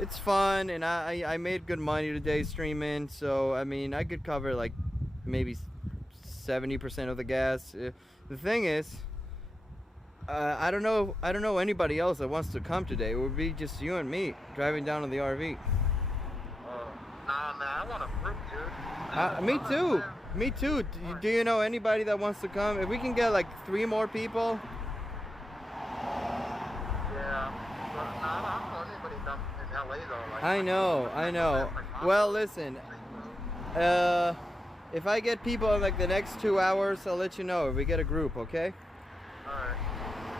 it's fun, and I made good money today streaming. So I mean, I could cover like maybe 70% of the gas. The thing is, I don't know anybody else that wants to come today. It would be just you and me driving down in the RV. Nah, man, I want a group, dude. Me too. Me too. Do you know anybody that wants to come? If we can get like 3 more people. Yeah, but nah, I don't know anybody down in LA though. Like, I know. Well, listen. If I get people in like the next 2 hours, I'll let you know if we get a group, okay?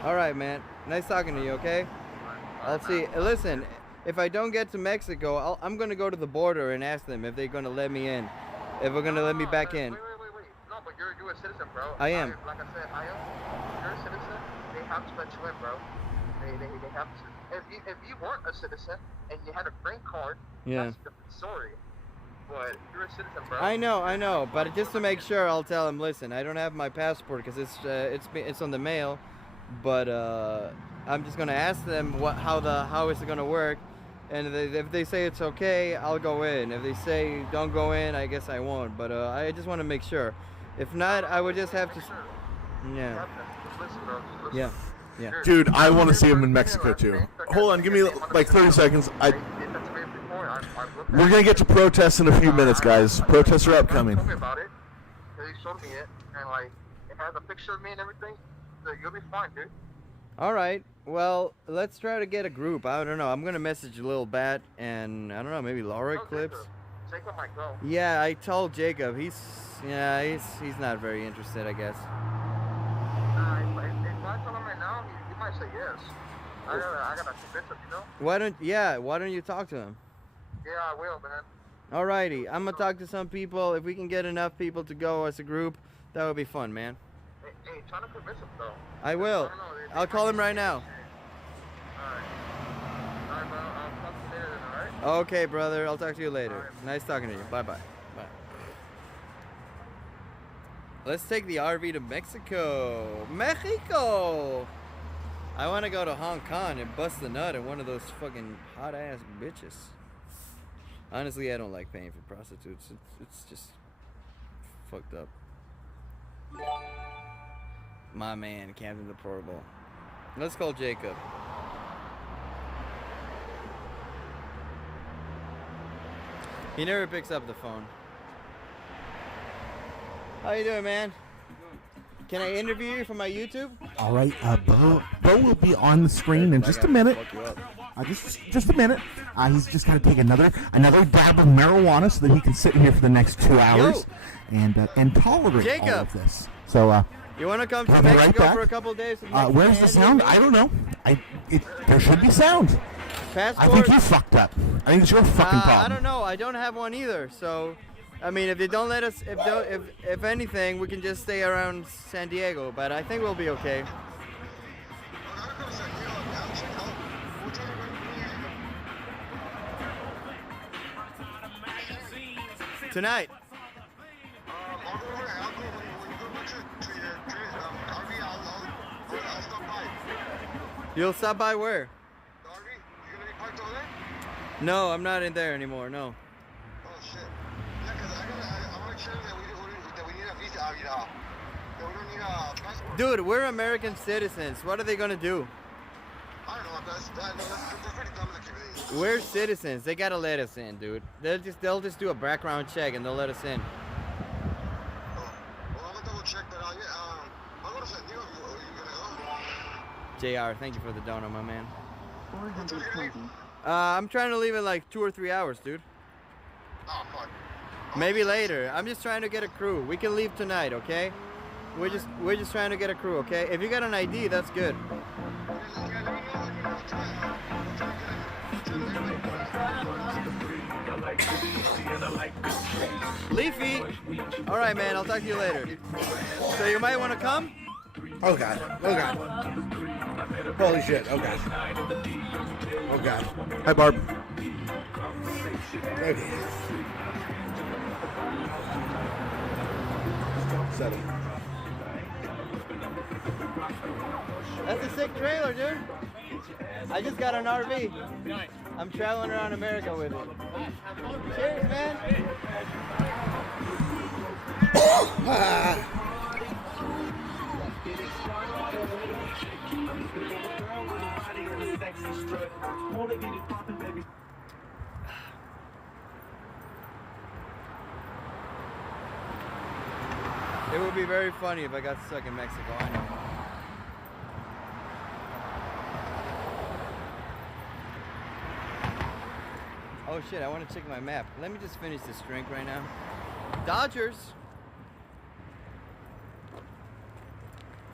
All right, man. Nice talking to you, okay? I'll see. Listen, if I don't get to Mexico, I'm going to go to the border and ask them if they're going to let me in. If they're going to let me back in. Wait. No, but you're a citizen, bro. I am. Like I said, you're a citizen. They have to let you in, bro. They have to. If you weren't a citizen and you had a green card, that's a different story. But you're a citizen, bro. I know. But just to make sure, I'll tell them, listen, I don't have my passport because it's on the mail. But I'm just gonna ask them how is it gonna work, and if they say it's okay, I'll go in. If they say don't go in, I guess I won't. But I just want to make sure. If not, I would just have to. Yeah. Yeah. Yeah. Dude, I want to see him in Mexico too. Hold on, give me like 30 seconds. We're gonna get to protests in a few minutes, guys. Protests are upcoming. Tell me about it. He showed me it, and like it has a picture of me and everything. So you'll be fine, dude. All right. Well, let's try to get a group. I don't know. I'm gonna message Lil Bat and I don't know, maybe Laura Clips. Jacob might go. Yeah, I told Jacob. He's not very interested, I guess. If I tell him right now, he might say yes. I gotta convince him, you know. Why don't you talk to him? Yeah, I will, man. Alrighty, I'm gonna talk to some people. If we can get enough people to go as a group, that would be fun, man. Hey, trying to convince him though. I will. I'll call him right now. Alright, bro. I'll talk to you later then, alright? Okay, brother. I'll talk to you later. Right. Nice talking to you. Bye-bye. Bye. Let's take the RV to Mexico. Mexico! I want to go to Hong Kong and bust the nut at one of those fucking hot-ass bitches. Honestly, I don't like paying for prostitutes. It's just fucked up. My man, Captain Deplorable. Let's call Jacob. He never picks up the phone. How you doing, man? Can I interview you for my YouTube? All right, Bo will be on the screen in just a minute. Just a minute. He's just got to take another dab of marijuana so that he can sit here for the next 2 hours and tolerate Jacob. all of this. So, you want to come to right Mexico back. for a couple days? Where's the sound? I don't know. There should be sound. Passport? I think you fucked up. I think it's your fucking problem. I don't know. I don't have one either. So, I mean, if they don't let us, if anything, we can just stay around San Diego. But I think we'll be okay. Tonight. You'll stop by where? No, I'm not in there anymore, no. Oh shit. Yeah, because I want to show you that we need a visa, that we don't need a passport. Dude, we're American citizens. What are they gonna do? I don't know, that's pretty dumb activity. We're citizens. They gotta let us in, dude. They'll just do a background check and they'll let us in. Oh, well, I'm gonna double check, but I'm gonna San Diego. You gonna go? JR, thank you for the donut, my man. 420. I'm trying to leave in like 2 or 3 hours, dude. Oh, fuck. Maybe later. I'm just trying to get a crew. We can leave tonight, okay? We're just trying to get a crew, okay? If you got an ID, that's good. Leafy! Alright, man, I'll talk to you later. So you might want to come? Oh god. Oh god. Holy shit. Oh god. Oh god. Hi, Barb. Okay. 7. That's a sick trailer, dude. I just got an RV. I'm traveling around America with it. Cheers, man. It would be very funny if I got stuck in Mexico, I know. Oh shit, I want to check my map. Let me just finish this drink right now. Dodgers!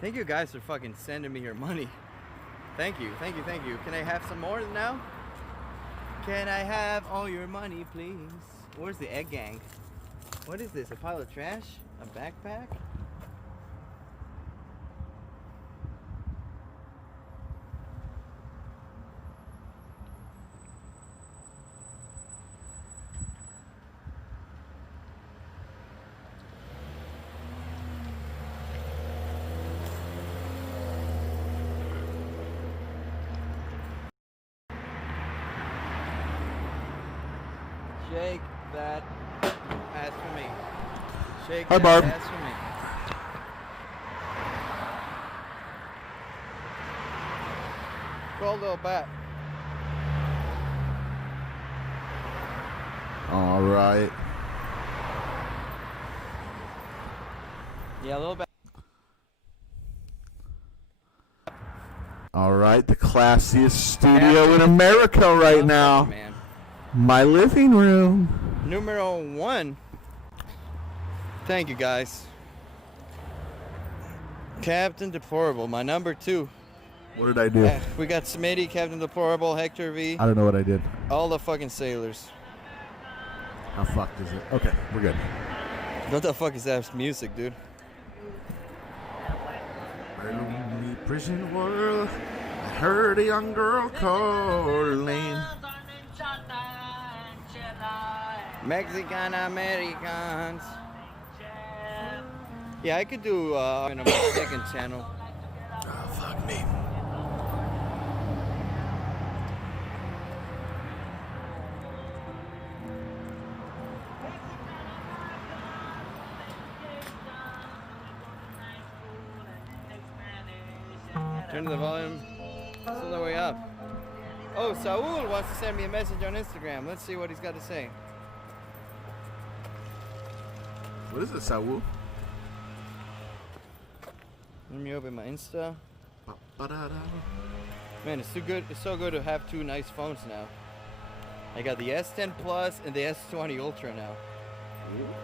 Thank you guys for fucking sending me your money. Thank you, thank you, thank you. Can I have some more now? Can I have all your money, please? Where's the egg gang? What is this, a pile of trash? A backpack? Shake that ass for me. Shake Hi, that Barb. ass for me. Cold little bat. All right. Yeah, a little bat. All right, the classiest studio in America right now. Man. My living room. Numero 1. Thank you guys. Captain Deplorable, my number 2. What did I do? We got Smitty, Captain Deplorable, Hector V, I don't know what I did. all the fucking sailors. How fucked is it? Okay, we're good. What the fuck is that music, dude? My lonely prison world. I heard a young girl calling. Mexican Americans. Yeah, I could do on my second channel. Oh, fuck me. Turn the volume. It's on the way up. Oh, Saul wants to send me a message on Instagram. Let's see what he's got to say. What is it, Saul? Let me open my Insta. Man, it's too good. It's so good to have two nice phones now. I got the S10 Plus and the S20 Ultra now.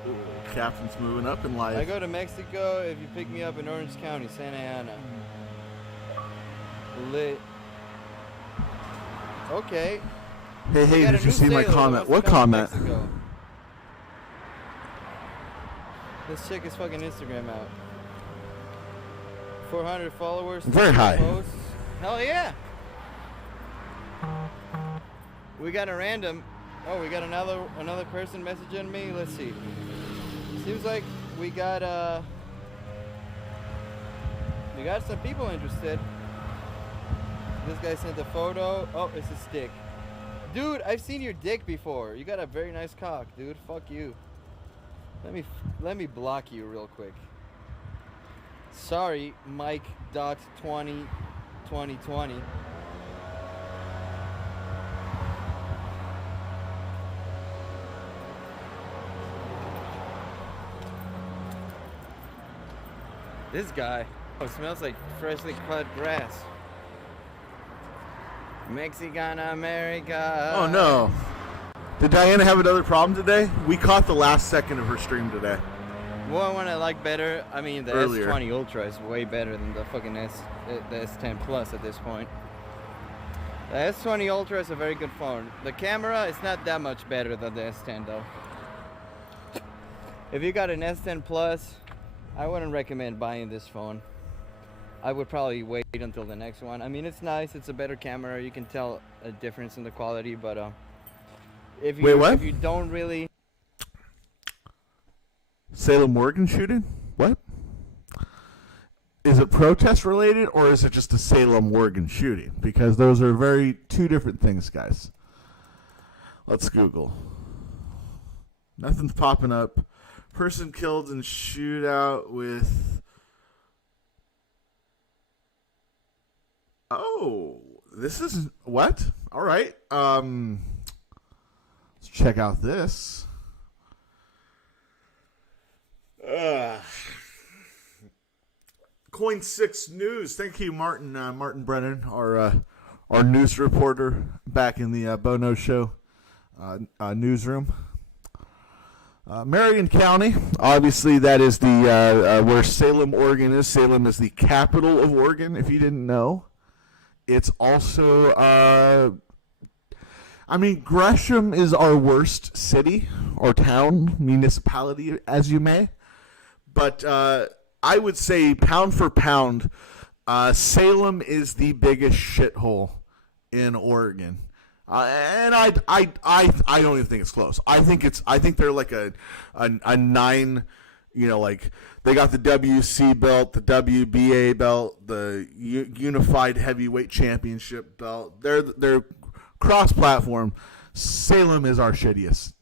Ooh, Captain's moving up in life. I go to Mexico if you pick me up in Orange County, Santa Ana. Lit. Okay. Hey, We got did a you new see my sailor that comment? wants to What come to comment? Mexico. Let's check his fucking Instagram out. 400 followers. Very high. Posts. Hell yeah. We got a random. Oh, we got another person messaging me. Let's see. Seems like we got some people interested. This guy sent a photo. Oh, it's his dick. Dude, I've seen your dick before. You got a very nice cock, dude. Fuck you. Let me block you real quick. Sorry, Mike.202020. This guy. Oh, it smells like freshly cut grass. Mexican America. Oh no. Did Diana have another problem today? We caught the last second of her stream today. Well, one I like better. I mean, the Earlier. S20 Ultra is way better than the fucking the S10 Plus at this point. The S20 Ultra is a very good phone. The camera is not that much better than the S10 though. If you got an S10 Plus, I wouldn't recommend buying this phone. I would probably wait until the next one. I mean, it's nice. It's a better camera. You can tell a difference in the quality, but if you Wait, what? if you don't really. Salem, Oregon shooting? What? Is it protest related or is it just a Salem, Oregon shooting? Because those are two different things, guys. Let's Google. Nothing's popping up. Person killed in shootout with... Oh, this is... What? All right. Let's check out this. Coin 6 News. Thank you, Martin Brennan, our news reporter back in the Beau Show newsroom. Marion County, obviously that is the where Salem, Oregon is. Salem is the capital of Oregon, if you didn't know. It's also, Gresham is our worst city or town, municipality, as you may. But I would say pound for pound, Salem is the biggest shithole in Oregon. And I don't even think it's close. I think they're like a 9, like they got the WC belt, the WBA belt, the Unified Heavyweight Championship belt. They're cross-platform. Salem is our shittiest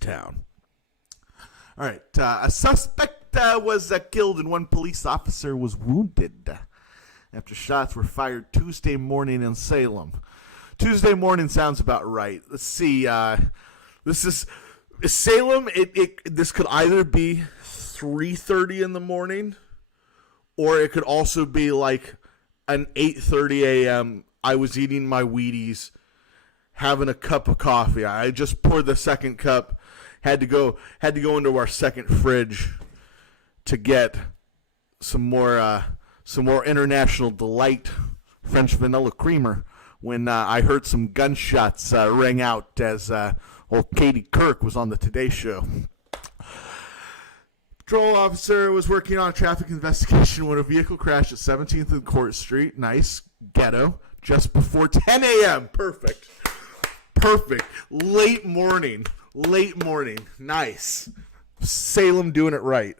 town. All right, a suspect was killed and one police officer was wounded after shots were fired Tuesday morning in Salem. Tuesday morning sounds about right. Let's see. This is Salem. This could either be 3:30 in the morning, or it could also be like an 8:30 a.m. I was eating my Wheaties, having a cup of coffee. I just poured the second cup. Had to go into our second fridge to get some more International Delight French vanilla creamer when I heard some gunshots ring out as old Katie Kirk was on the Today Show. Patrol officer was working on a traffic investigation when a vehicle crashed at 17th and Court Street. Nice. Ghetto. Just before 10 a.m. Perfect. Late morning. Nice. Salem doing it right.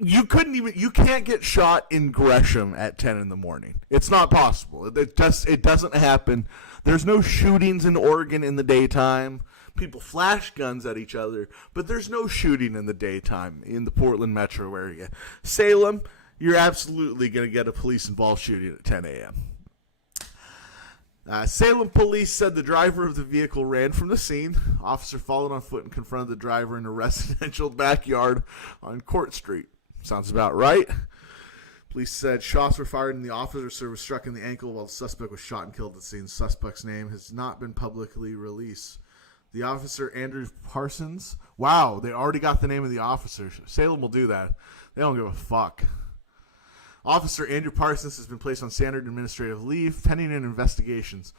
You can't get shot in Gresham at 10 in the morning. It's not possible. It doesn't happen. There's no shootings in Oregon in the daytime. People flash guns at each other, but there's no shooting in the daytime in the Portland metro area. Salem, you're absolutely going to get a police-involved shooting at 10 a.m. Salem police said the driver of the vehicle ran from the scene. Officer followed on foot and confronted the driver in a residential backyard on Court Street. Sounds about right. Police said shots were fired and the officer was struck in the ankle while the suspect was shot and killed at the scene. The suspect's name has not been publicly released. The officer, Andrew Parsons. Wow, they already got the name of the officer. Salem will do that. They don't give a fuck. Officer Andrew Parsons has been placed on standard administrative leave pending an investigations.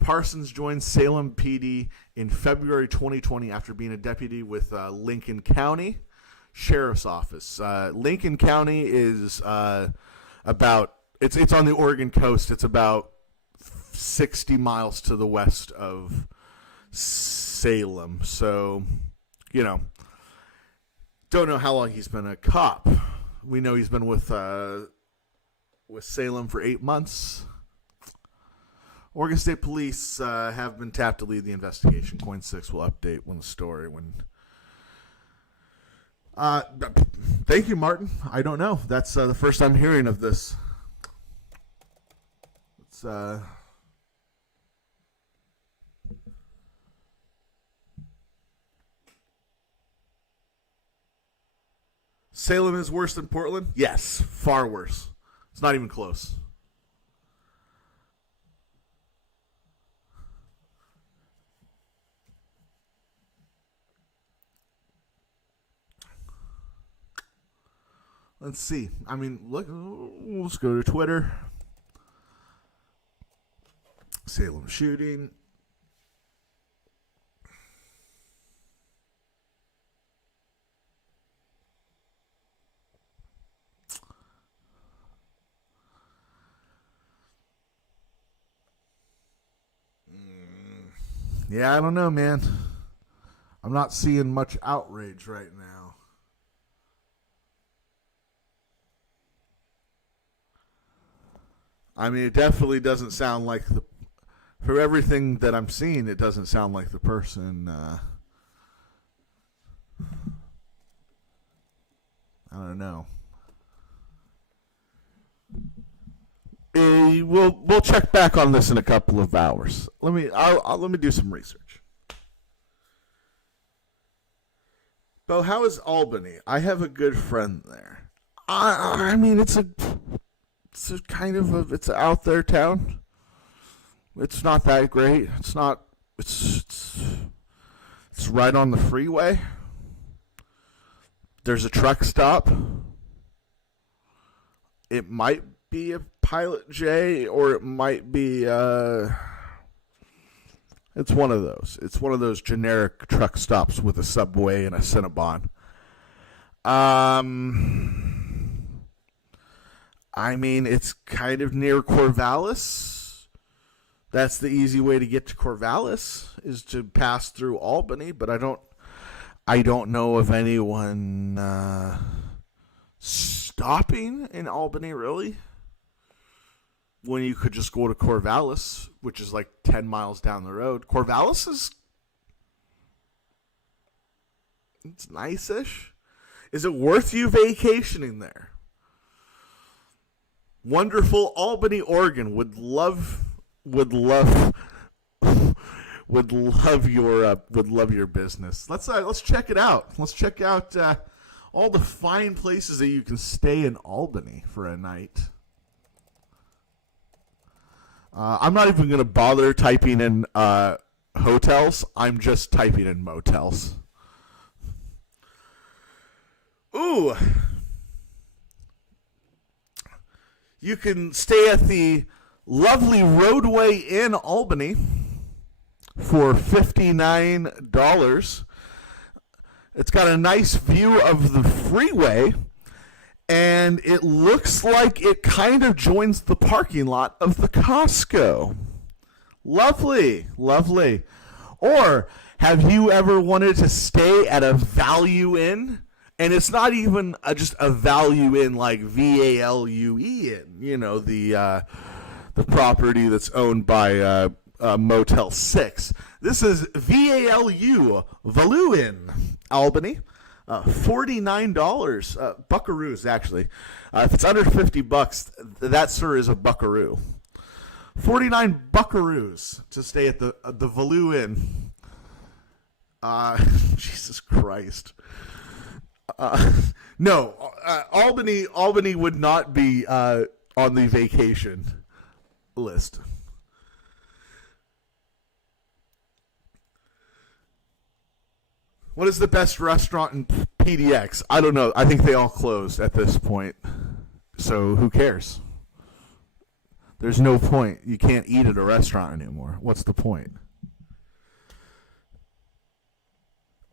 Parsons joined Salem PD in February 2020 after being a deputy with Lincoln County Sheriff's Office. Lincoln County is it's on the Oregon coast. It's about 60 miles to the west of Salem. So, don't know how long he's been a cop. We know he's been with Salem for 8 months. Oregon State Police have been tapped to lead the investigation. Coin 6 will update when the story. Thank you, Martin. I don't know. That's the first I'm hearing of this. It's Salem is worse than Portland? Yes, far worse. It's not even close. Let's see. Look, let's go to Twitter. Salem shooting. Yeah, I don't know, man. I'm not seeing much outrage right now. It definitely doesn't sound like the For everything that I'm seeing, it doesn't sound like the person. I don't know. We'll check back on this in a couple of hours. Let me do some research. Bo, how is Albany? I have a good friend there. I mean, it's a kind of it's an out there town. It's not that great. It's right on the freeway. There's a truck stop. It might be a Pilot J, or it might be it's one of those. It's one of those generic truck stops with a Subway and a Cinnabon. I mean, it's kind of near Corvallis. That's the easy way to get to Corvallis, is to pass through Albany, but I don't know of anyone stopping in Albany, really, when you could just go to Corvallis, which is like 10 miles down the road. Corvallis it's nice-ish. Is it worth you vacationing there? Wonderful Albany, Oregon would love your business. Let's check it out. Let's check out all the fine places that you can stay in Albany for a night. I'm not even going to bother typing in hotels. I'm just typing in motels. Ooh. You can stay at the lovely Roadway Inn Albany for $59. It's got a nice view of the freeway, and it looks like it kind of joins the parking lot of the Costco. Lovely, lovely. Or have you ever wanted to stay at a value inn? And it's not even just a value inn like VALUE inn, you know, the property that's owned by Motel 6. This is VALU, Value Inn, Albany. $49, buckaroos, actually. If it's under $50, that, sir, is a buckaroo. 49 buckaroos to stay at the Value Inn. Jesus Christ. No, Albany would not be on the vacation list. What is the best restaurant in PDX? I don't know. I think they all closed at this point. So who cares? There's no point. You can't eat at a restaurant anymore. What's the point?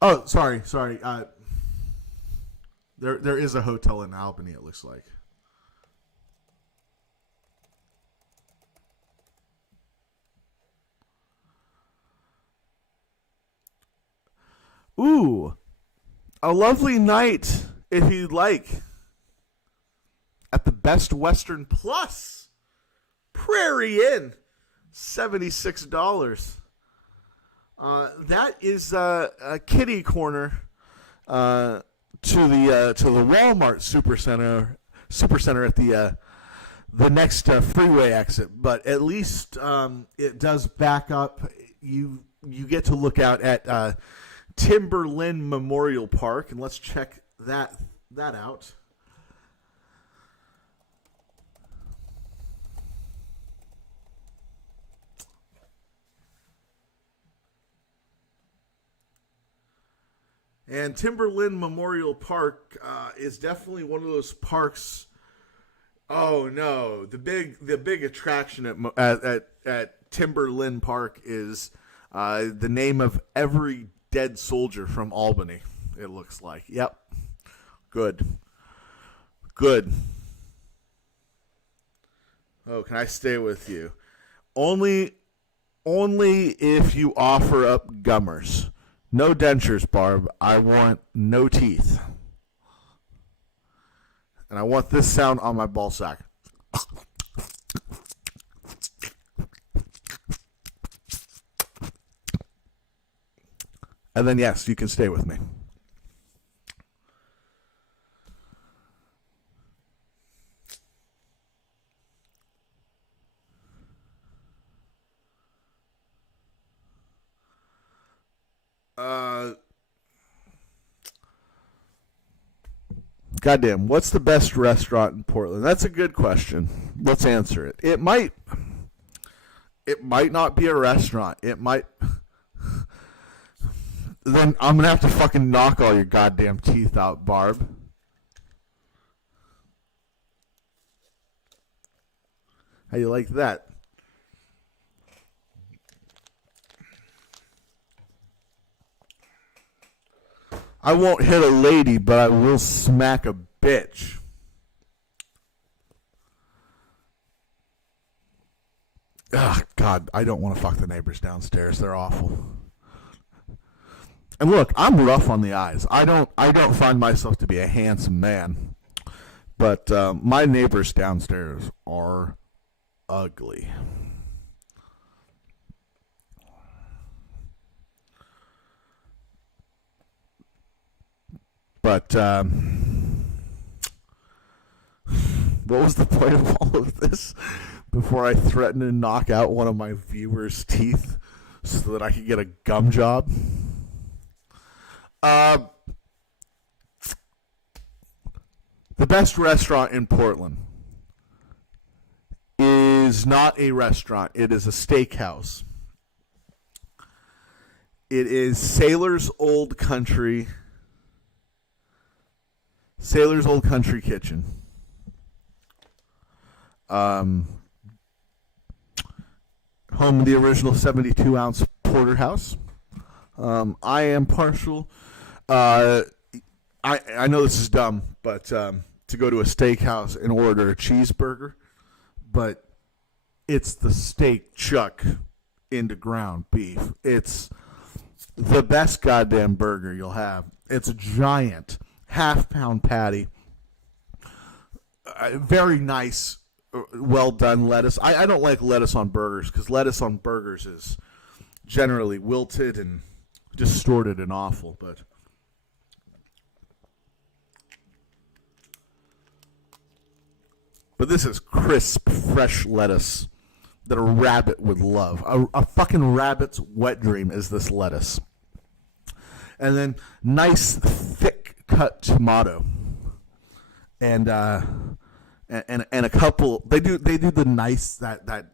Oh, sorry. There is a hotel in Albany, it looks like. Ooh, a lovely night, if you'd like, at the Best Western Plus Prairie Inn, $76. That is a kitty corner to the Walmart Supercenter at the next freeway exit. But at least it does back up. You get to look out at Timberland Memorial Park, and let's check that out. And Timberland Memorial Park is definitely one of those parks. Oh no, the big attraction at Timberland Park is the name of every dead soldier from Albany, it looks like. Yep. Good. Oh, can I stay with you? Only if you offer up gummers. No dentures, Barb. I want no teeth. And I want this sound on my ball sack. And then, yes, you can stay with me. Goddamn, what's the best restaurant in Portland? That's a good question. Let's answer it. It might not be a restaurant. It might. Then I'm gonna have to fucking knock all your goddamn teeth out, Barb. How you like that? I won't hit a lady, but I will smack a bitch. Ugh, God, I don't want to fuck the neighbors downstairs. They're awful. And look, I'm rough on the eyes. I don't find myself to be a handsome man. But my neighbors downstairs are ugly. But what was the point of all of this? Before I threatened to knock out one of my viewers' teeth so that I could get a gum job. The best restaurant in Portland is not a restaurant. It is a steakhouse. It is Sailor's Old Country Kitchen. Home of the original 72-ounce porterhouse. I am partial. I know this is dumb, but to go to a steakhouse and order a cheeseburger, but it's the steak chuck into ground beef. It's the best goddamn burger you'll have. It's a giant half-pound patty. Very nice, well-done lettuce. I don't like lettuce on burgers because lettuce on burgers is generally wilted and distorted and awful. But this is crisp, fresh lettuce that a rabbit would love. A fucking rabbit's wet dream is this lettuce. And then nice, thick-cut tomato. And a couple. They do the nice that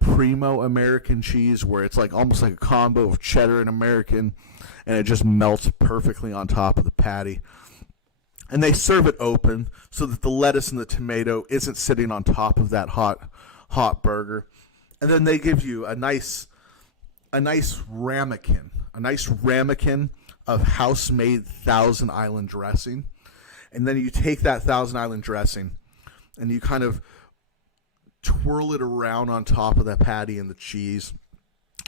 primo American cheese where it's like almost like a combo of cheddar and American, and it just melts perfectly on top of the patty. And they serve it open so that the lettuce and the tomato isn't sitting on top of that hot burger. And then they give you a nice ramekin of house-made Thousand Island dressing. And then you take that Thousand Island dressing and you kind of twirl it around on top of that patty and the cheese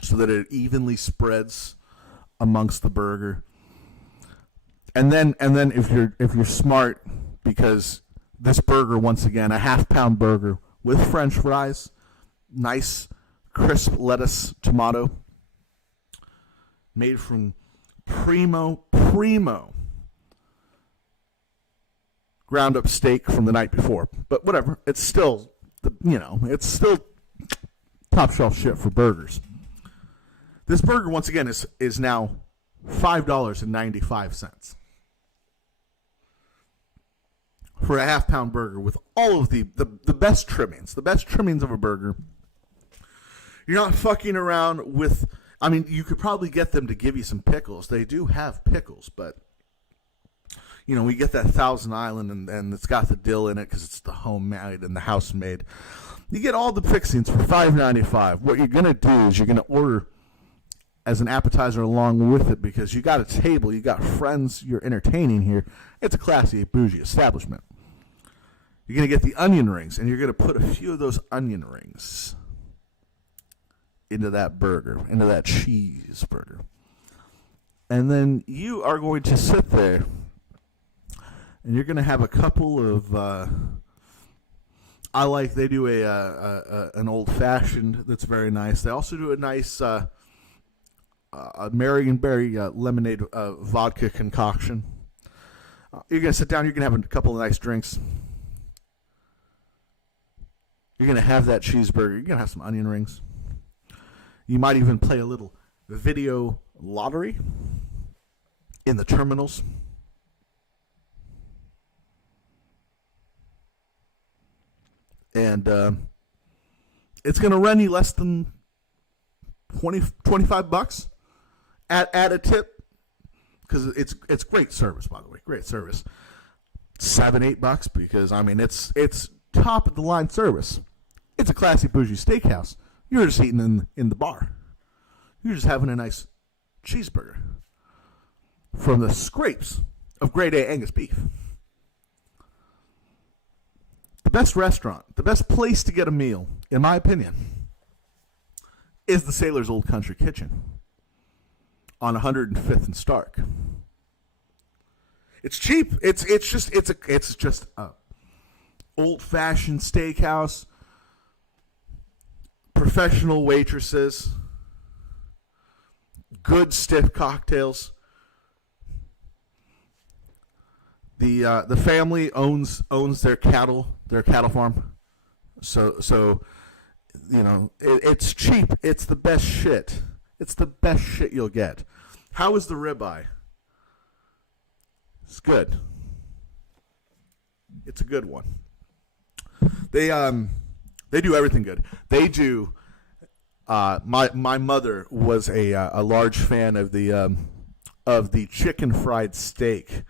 so that it evenly spreads amongst the burger. And then if you're smart, because this burger, once again, a half-pound burger with French fries, nice crisp lettuce, tomato, made from primo ground up steak from the night before. But whatever, it's still top shelf shit for burgers. This burger, once again, is now $5.95 for a half-pound burger with all of the best trimmings, of a burger. You're not fucking around with. I mean, you could probably get them to give you some pickles. They do have pickles, but we get that Thousand Island and it's got the dill in it because it's the homemade and the house-made. You get all the fixings for $5.95. What you're gonna do is you're gonna order as an appetizer along with it because you got a table, you got friends you're entertaining here. It's a classy, bougie establishment. You're going to get the onion rings, and you're going to put a few of those onion rings into that burger, into that cheeseburger. And then you are going to sit there, and you're going to have a couple of, they do an old-fashioned that's very nice. They also do a nice a Marionberry lemonade vodka concoction. You're going to sit down. You're going to have a couple of nice drinks. You're going to have that cheeseburger. You're going to have some onion rings. You might even play a little video lottery in the terminals. And it's going to run you less than $25 at a tip, because it's great service, by the way, great service. $7-8 because I mean it's top of the line service. It's a classy bougie steakhouse. You're just eating in the bar. You're just having a nice cheeseburger from the scrapes of grade A Angus beef. The best restaurant, the best place to get a meal, in my opinion, is the Sailor's Old Country Kitchen on 105th and Stark. It's cheap. It's just a old-fashioned steakhouse. Professional waitresses. Good stiff cocktails. The family owns their cattle farm, so you know it's cheap. It's the best shit. It's the best shit you'll get. How is the ribeye? It's good. It's a good one. They do everything good. They do. My mother was a large fan of the chicken fried steak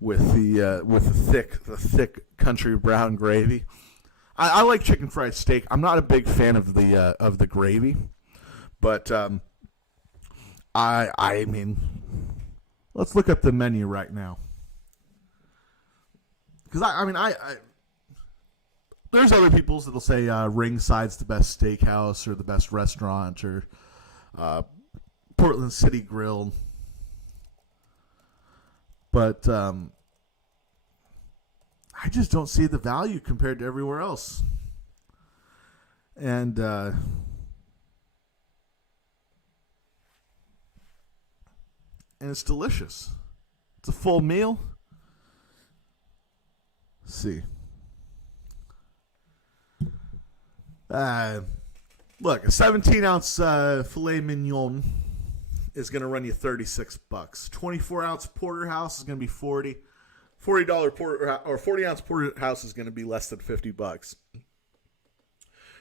with the thick country brown gravy. I like chicken fried steak. I'm not a big fan of the gravy, but I mean, let's look up the menu right now, because I there's other people's that'll say Ringside's the best steakhouse or the best restaurant or Portland City Grill. But I just don't see the value compared to everywhere else. And it's delicious. It's a full meal. Let's see. Look, a 17-ounce filet mignon is going to run you $36. 24-ounce porterhouse is going to be $40. $40 porter or 40-ounce porterhouse is going to be less than $50.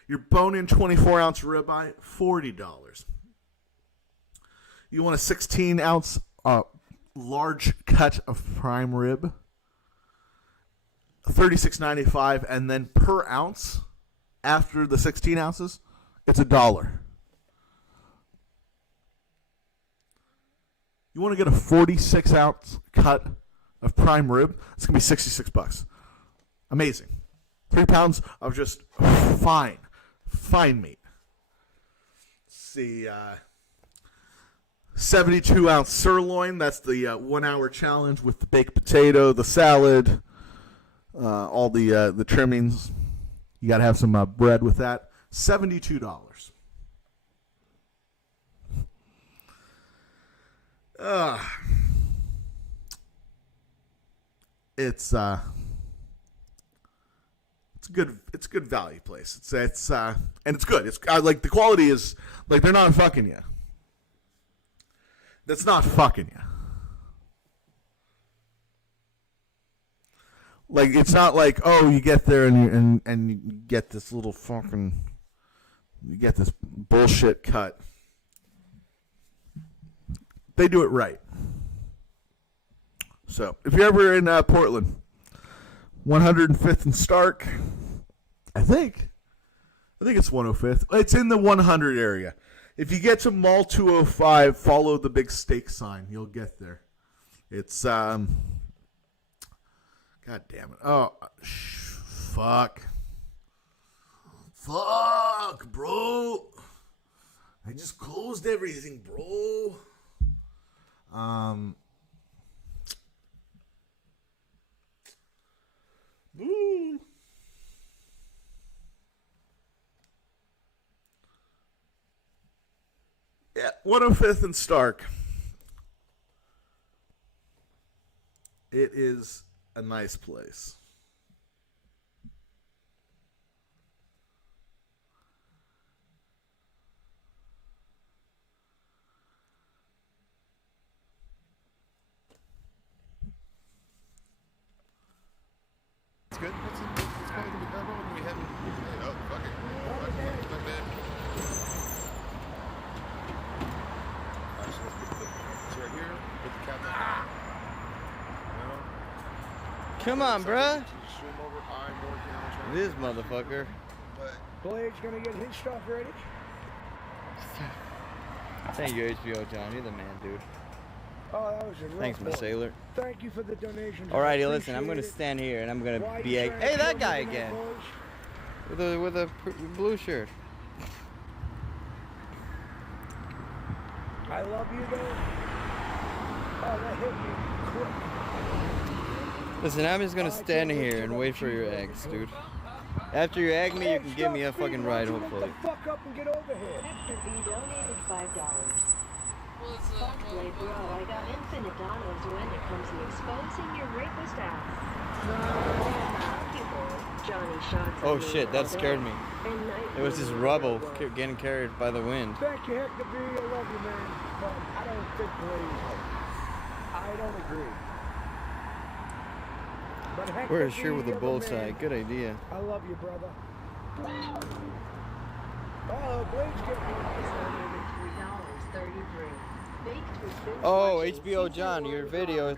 Your bone-in 24-ounce ribeye, $40. You want a 16-ounce large cut of prime rib, $36.95, and then per ounce after the 16 ounces, it's $1. You want to get a 46-ounce cut of prime rib, it's going to be $66. Amazing. 3 pounds of just fine meat. Let's see, 72-ounce sirloin, that's the 1 hour challenge with the baked potato, the salad, all the trimmings. You got to have some bread with that. $72. It's a good value place. It's and it's good. It's like the quality is like they're not fucking you. That's not fucking you. Like it's not like, oh, you get there and you get this little fucking, you get this bullshit cut. They do it right. So if you're ever in Portland, 105th and Stark, I think it's 105th. It's in the 100 area. If you get to Mall 205, follow the big steak sign. You'll get there. It's God damn it. Oh, fuck. Fuck, bro. I just closed everything, bro. Ooh. Yeah, 105th and Stark. It is a nice place. It's good. It's probably gonna be good. When we heading. Oh, fuck it. Fuck it. Fuck that. Alright, so let's put it's right here. Put the cap on. Come on, bruh. Swim over high, more down. This motherfucker. Blade's gonna get his stuff ready. Thank you, HBO John. You're the man, dude. Oh, that was a rough Thanks, my one. sailor. Thank you for the donations. Alrighty, listen. I'm gonna stand here and I'm gonna be a. Hey, that guy again. With a blue shirt. I love you, though. Oh, that hit me quick. Listen, I'm just gonna stand here and wait for your eggs, dude. After you egg me, you can give me a fucking ride, hopefully. Get the fuck up and get over here. Hector B donated $5. Fuck Blade Bro, I got infinite donos when it comes to exposing your rapist ass. Johnny shots. Oh shit, that scared me. It was just rubble getting carried by the wind. Thank you, Hector B. I love you, man. But I don't think Blade. I don't agree. But Hector Wear a B, shirt with a you're the bullseye. man. Good idea. I love you, brother. Oh, Blade's getting $3.33. Baked with binge Oh, watching HBO season John, one your of video.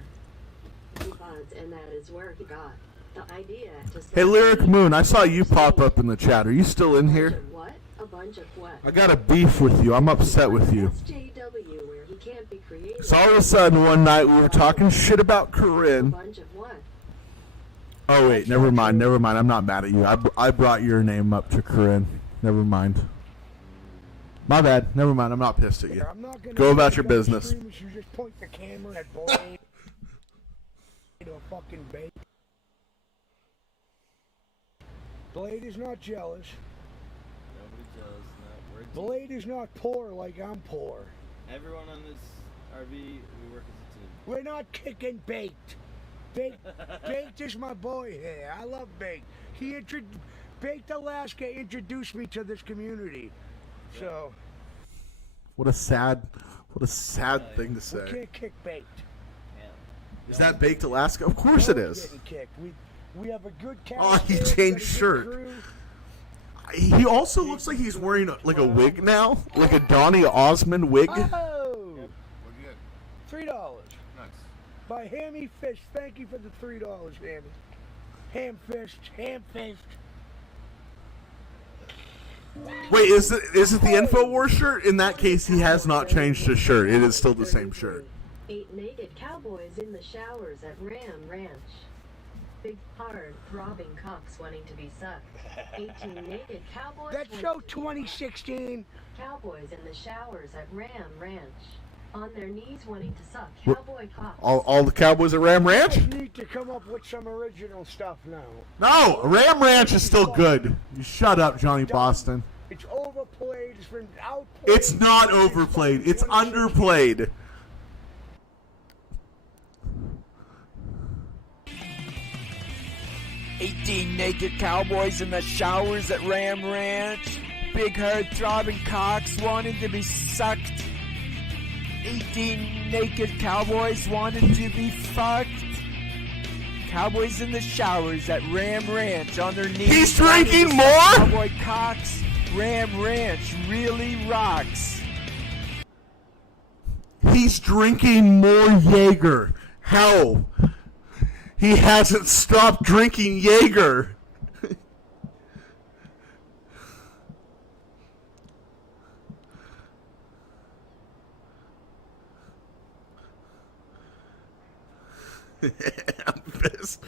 Coupons, and that is where he got the idea to Hey, Lyric Moon, I saw you pop up in the chat. Are you still in here? What? A bunch of what? I got a beef with you. I'm upset with you. SJW, where he can't be creative. So all of a sudden, one night, we were talking shit about A Corinne. bunch of what? Oh, wait, never mind. I'm not mad at you. I brought your name up to Corinne. Never mind. My bad. Never mind. I'm not pissed at you. I'm not gonna Go about your you business. You just point the camera at Blade to a fucking bait. Blade is not jealous. Nobody jealous. No, Blade is not poor like I'm poor. Everyone on this RV, we work as a team. We're not kicking Baked. Baked is my boy here. I love Baked. Baked Alaska introduced me to this community. So What a sad thing to we say. can't kick Baked. Is that Baked Alaska? Of course it is. Getting kicked. We have a good cast. Oh, he here, changed we got a good shirt. crew. He also looks like he's wearing like a wig now, like a Donny Osmond wig. Oh, What'd you get? $3 Nice. by Hammy Fish. Thank you for the $3, Hammy. Ham fished. Wait, is it the InfoWars shirt? In that case, he has not changed his shirt. It is still the same shirt. 8 naked cowboys in the showers at Ram Ranch. Big, hard, throbbing cocks wanting to be sucked. 18 naked cowboys. That show 2016. Cowboys in the showers at Ram Ranch. On their knees wanting to suck What? cowboy cocks. All the Cowboys at Ram Ranch? You need to come up with some original stuff now. No, Ram Ranch is still good. You shut up, Johnny Boston. It's overplayed. It's been outplayed. It's not overplayed. It's underplayed. "18 naked cowboys in the showers at Ram Ranch. Big hard throbbing cocks wanting to be sucked. 18 naked cowboys wanted to be fucked. Cowboys in the showers at Ram Ranch on their knees. He's wanting to drinking suck more? Cowboy cocks. Ram Ranch really rocks." He's drinking more Jaeger. How? He hasn't stopped drinking Jaeger. I'm pissed.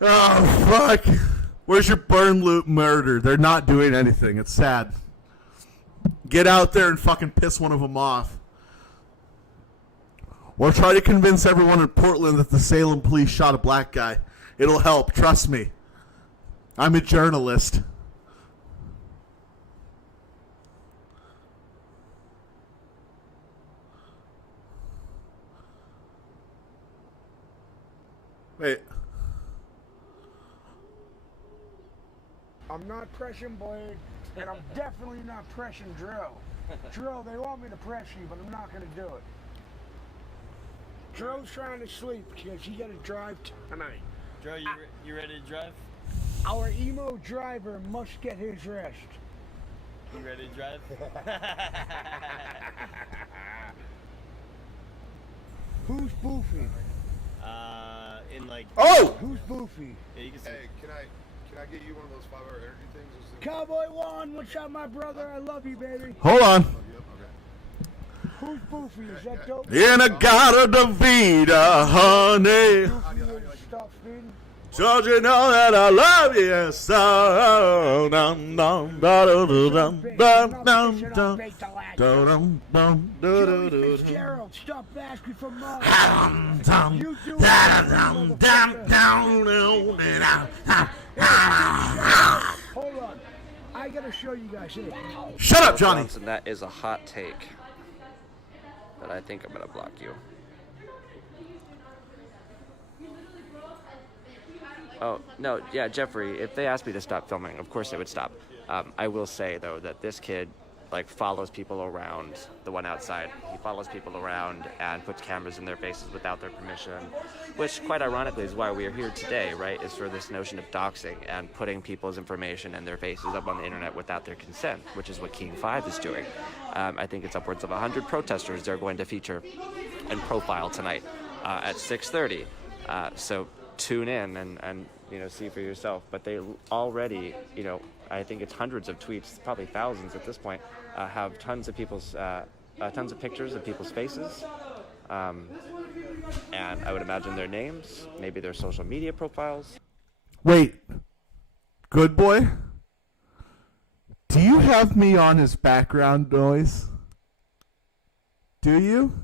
Oh, fuck. Where's your burn loot murder? They're not doing anything. It's sad. Get out there and fucking piss one of them off. Or try to convince everyone in Portland that the Salem police shot a black guy. It'll help. Trust me. I'm a journalist. Wait. I'm not pressing Blade, and I'm definitely not pressing Drill. Drill, they want me to press you, but I'm not going to do it. Drill's trying to sleep because he got to drive tonight. Drill, you ready to drive? Our emo driver must get his rest. You ready to drive? Who's Boofy? In like. Oh! Who's Boofy? Yeah, you can say. Hey, can I get you one of those 5-hour energy things? Cowboy Juan, what's up, my brother? I love you, baby. Hold on. Who's Boofy? Is that dope? In a gotta Davida, honey. Boofy is stuff, man. Don't you know that I love you so? Dum dum da da dum dum dum dum dum dum Joey Fitzgerald, stop asking for money. You do it, hold on. I gotta show you guys it. Shut up, Johnny. Johnson, that is a hot take. But I think I'm gonna block you. Oh, no, yeah, Jeffrey, if they asked me to stop filming, of course they would stop. I will say, though, that this kid, like, follows people around, the one outside. He follows people around and puts cameras in their faces without their permission, which, quite ironically, is why we are here today, right, is for this notion of doxing and putting people's information and their faces up on the internet without their consent, which is what King 5 is doing. I think it's upwards of 100 protesters they're going to feature and profile tonight at 6:30. So tune in and see for yourself. But they already, I think it's hundreds of tweets, probably thousands at this point, have tons of pictures of people's faces, and I would imagine their names, maybe their social media profiles. Wait, good boy? Do you have me on as background noise? Do you?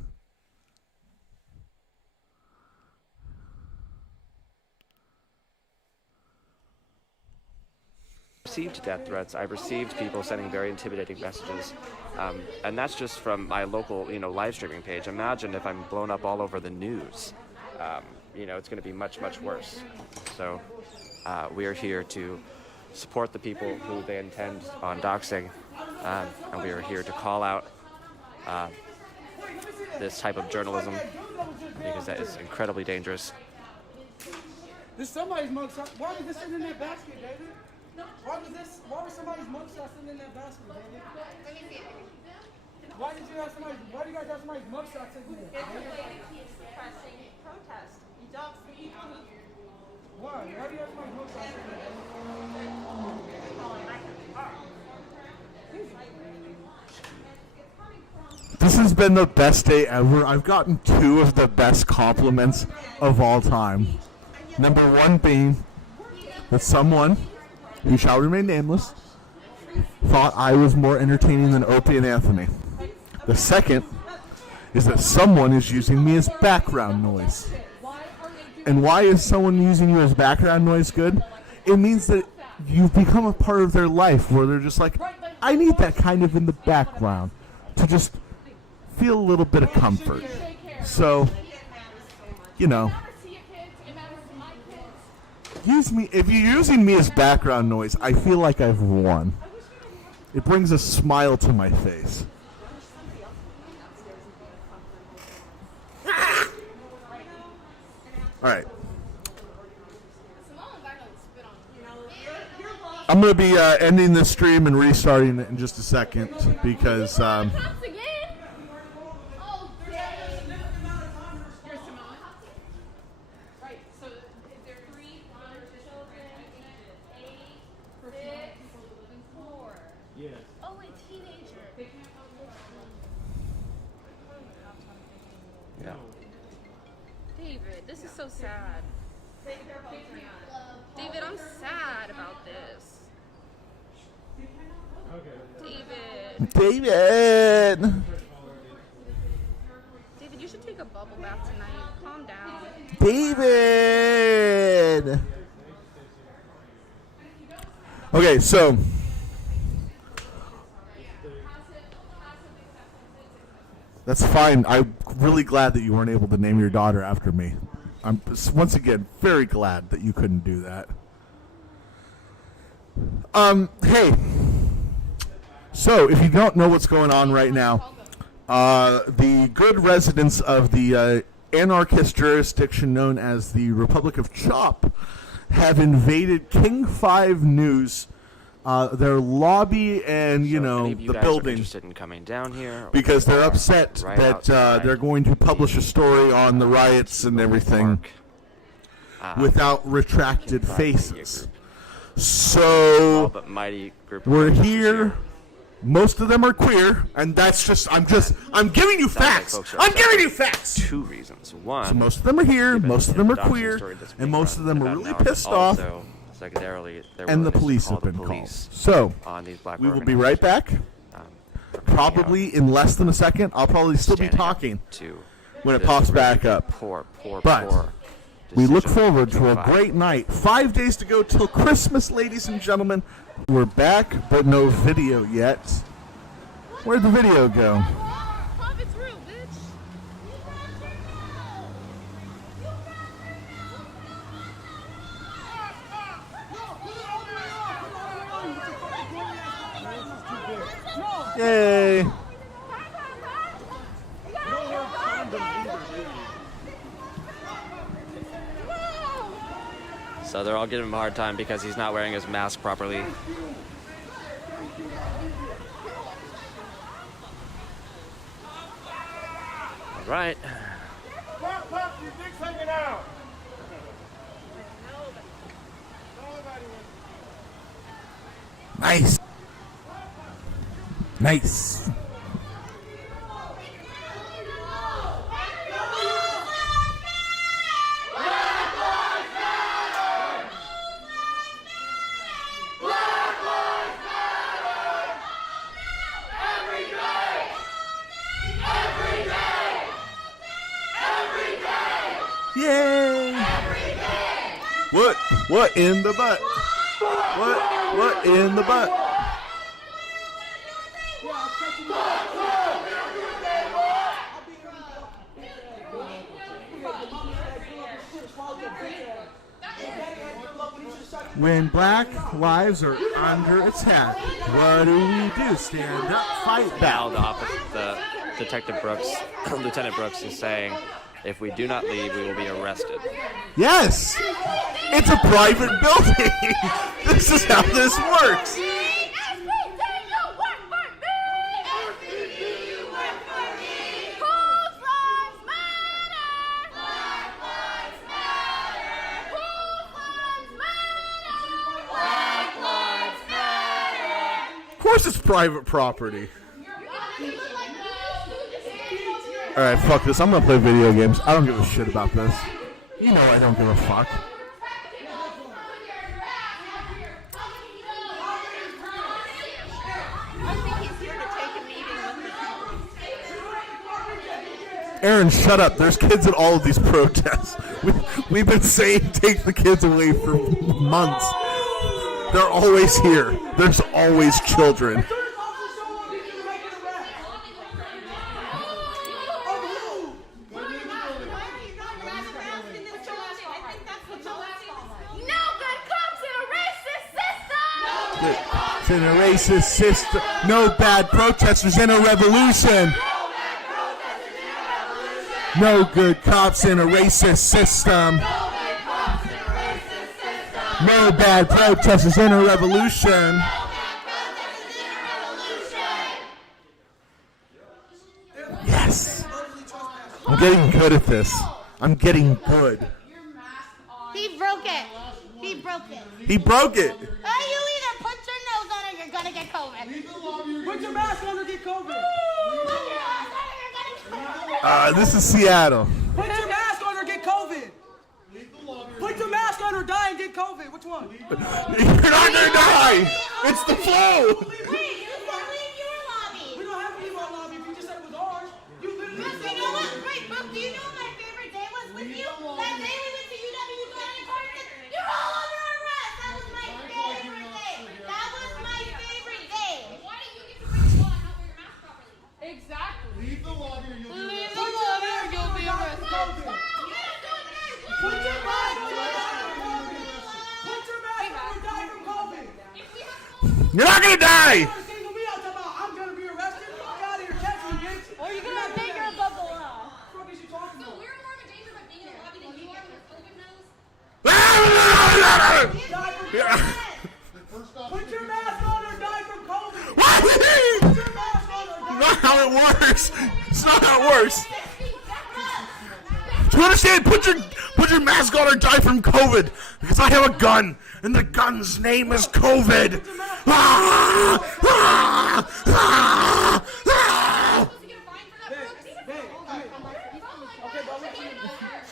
Received death threats. I've received people sending very intimidating messages, and that's just from my local, live streaming page. Imagine if I'm blown up all over the news. It's going to be much, much worse. So we are here to support the people who they intend on doxing, and we are here to call out this type of journalism because that is incredibly dangerous. This somebody's mugshot. Why was this sitting in that basket, David? Why was somebody's mugshot sitting in that basket, David? Let me see it. Why do you guys have somebody's mugshot sitting there? It's a way to keep suppressing protest. You dox the people who... Why? Why do you have somebody's mugshot sitting there? This has been the best day ever. I've gotten 2 of the best compliments of all time. Number 1 being that someone, who shall remain nameless, thought I was more entertaining than Opie and Anthony. The second is that someone is using me as background noise. And why is someone using you as background noise good? It means that you've become a part of their life where they're just like, I need that kind of in the background to just feel a little bit of comfort. So, use me. If you're using me as background noise, I feel like I've won. It brings a smile to my face. All right. I'm going to be ending this stream and restarting it in just a second because... David, this is so sad. David, I'm sad about this. David! David, you should take a bubble bath tonight. Calm down. David! Okay, so... That's fine. I'm really glad that you weren't able to name your daughter after me. I'm once again very glad that you couldn't do that. Hey, so if you don't know what's going on right now, the good residents of the anarchist jurisdiction known as the Republic of Chop have invaded King 5 News, their lobby, and the building. Interested in coming down here because they're upset that they're going to publish a story on the riots and everything without retracted faces. So we're here. Most of them are queer, and that's just I'm giving you facts. I'm giving you facts. Two reasons. One, so most of them are here, most of them are queer, and most of them are really pissed off. Secondarily, and the police have been called. So we will be right back. Probably in less than a second. I'll probably still be talking when it pops back up. But we look forward to a great night. 5 days to go till Christmas, ladies and gentlemen. We're back, but no video yet. Where'd the video go? Yay! So they're all giving him a hard time because he's not wearing his mask properly. All right. Pop, your dick's hanging out. Nice. Nice. Yay! What in the butt? What in the butt? When black lives are under attack, what do? Stand up, fight back. The Detective Brooks, Lieutenant Brooks is saying, if we do not leave, we will be arrested. Yes! It's a private building! This is how this works! Of course it's private property. Alright, fuck this. I'm gonna play video games. I don't give a shit about this. You know I don't give a fuck. Aaron, shut up. There's kids at all of these protests. We've been saying take the kids away for months. They're always here. There's always children. It's in a racist system. No bad protesters in a revolution. No good cops in a racist system. No bad protesters in a revolution. Yes. I'm getting good at this. I'm getting good. He broke it. He broke it. He broke it. You either put your nose on or you're gonna get COVID. Put your mask on or get COVID. This is Seattle. Put your mask on or get COVID. Put your mask on or die and get COVID. Which one? You're not gonna die. It's the flu. Wait, you said leave your lobby. We don't have to leave our lobby. If you just said it was ours, you literally. Brooke, you know what? Wait, Brooke, do you know what my favorite day was with you? That day we went to UW Garden. You're all under arrest. That was my favorite day. That was my favorite day. Why did you get to bring the law and not wear your mask properly? Exactly. Leave the lobby or you'll be Leave the lobby or you'll be arrested. You're not gonna die! I'm gonna be arrested. Fuck out of here, catch me, bitch. Or you're gonna think you're above the law. What is she talking about? So we're more of a danger by being in the lobby than you are with COVID nose? Put your mask on or die from COVID. What? Put your mask on or die Not how it works. It's not how it works. Do you understand? Put your mask on or die from COVID. Because I have a gun, and the gun's name is COVID.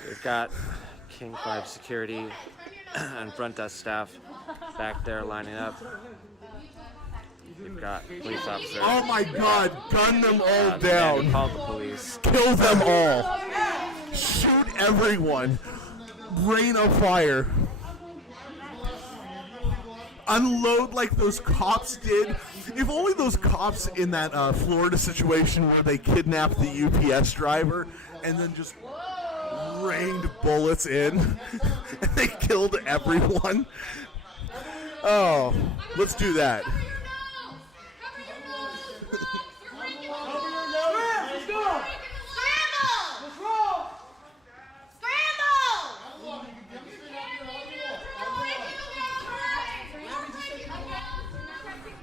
We've got King 5 security and front desk staff back there lining up. You've got police officers. Oh my God! Gun them all The man who down. called the police. Kill them all. Shoot everyone. Rain of fire. Unload like those cops did. If only those cops in that Florida situation where they kidnapped the UPS driver and then just rained bullets in and they killed everyone. Oh, let's do that.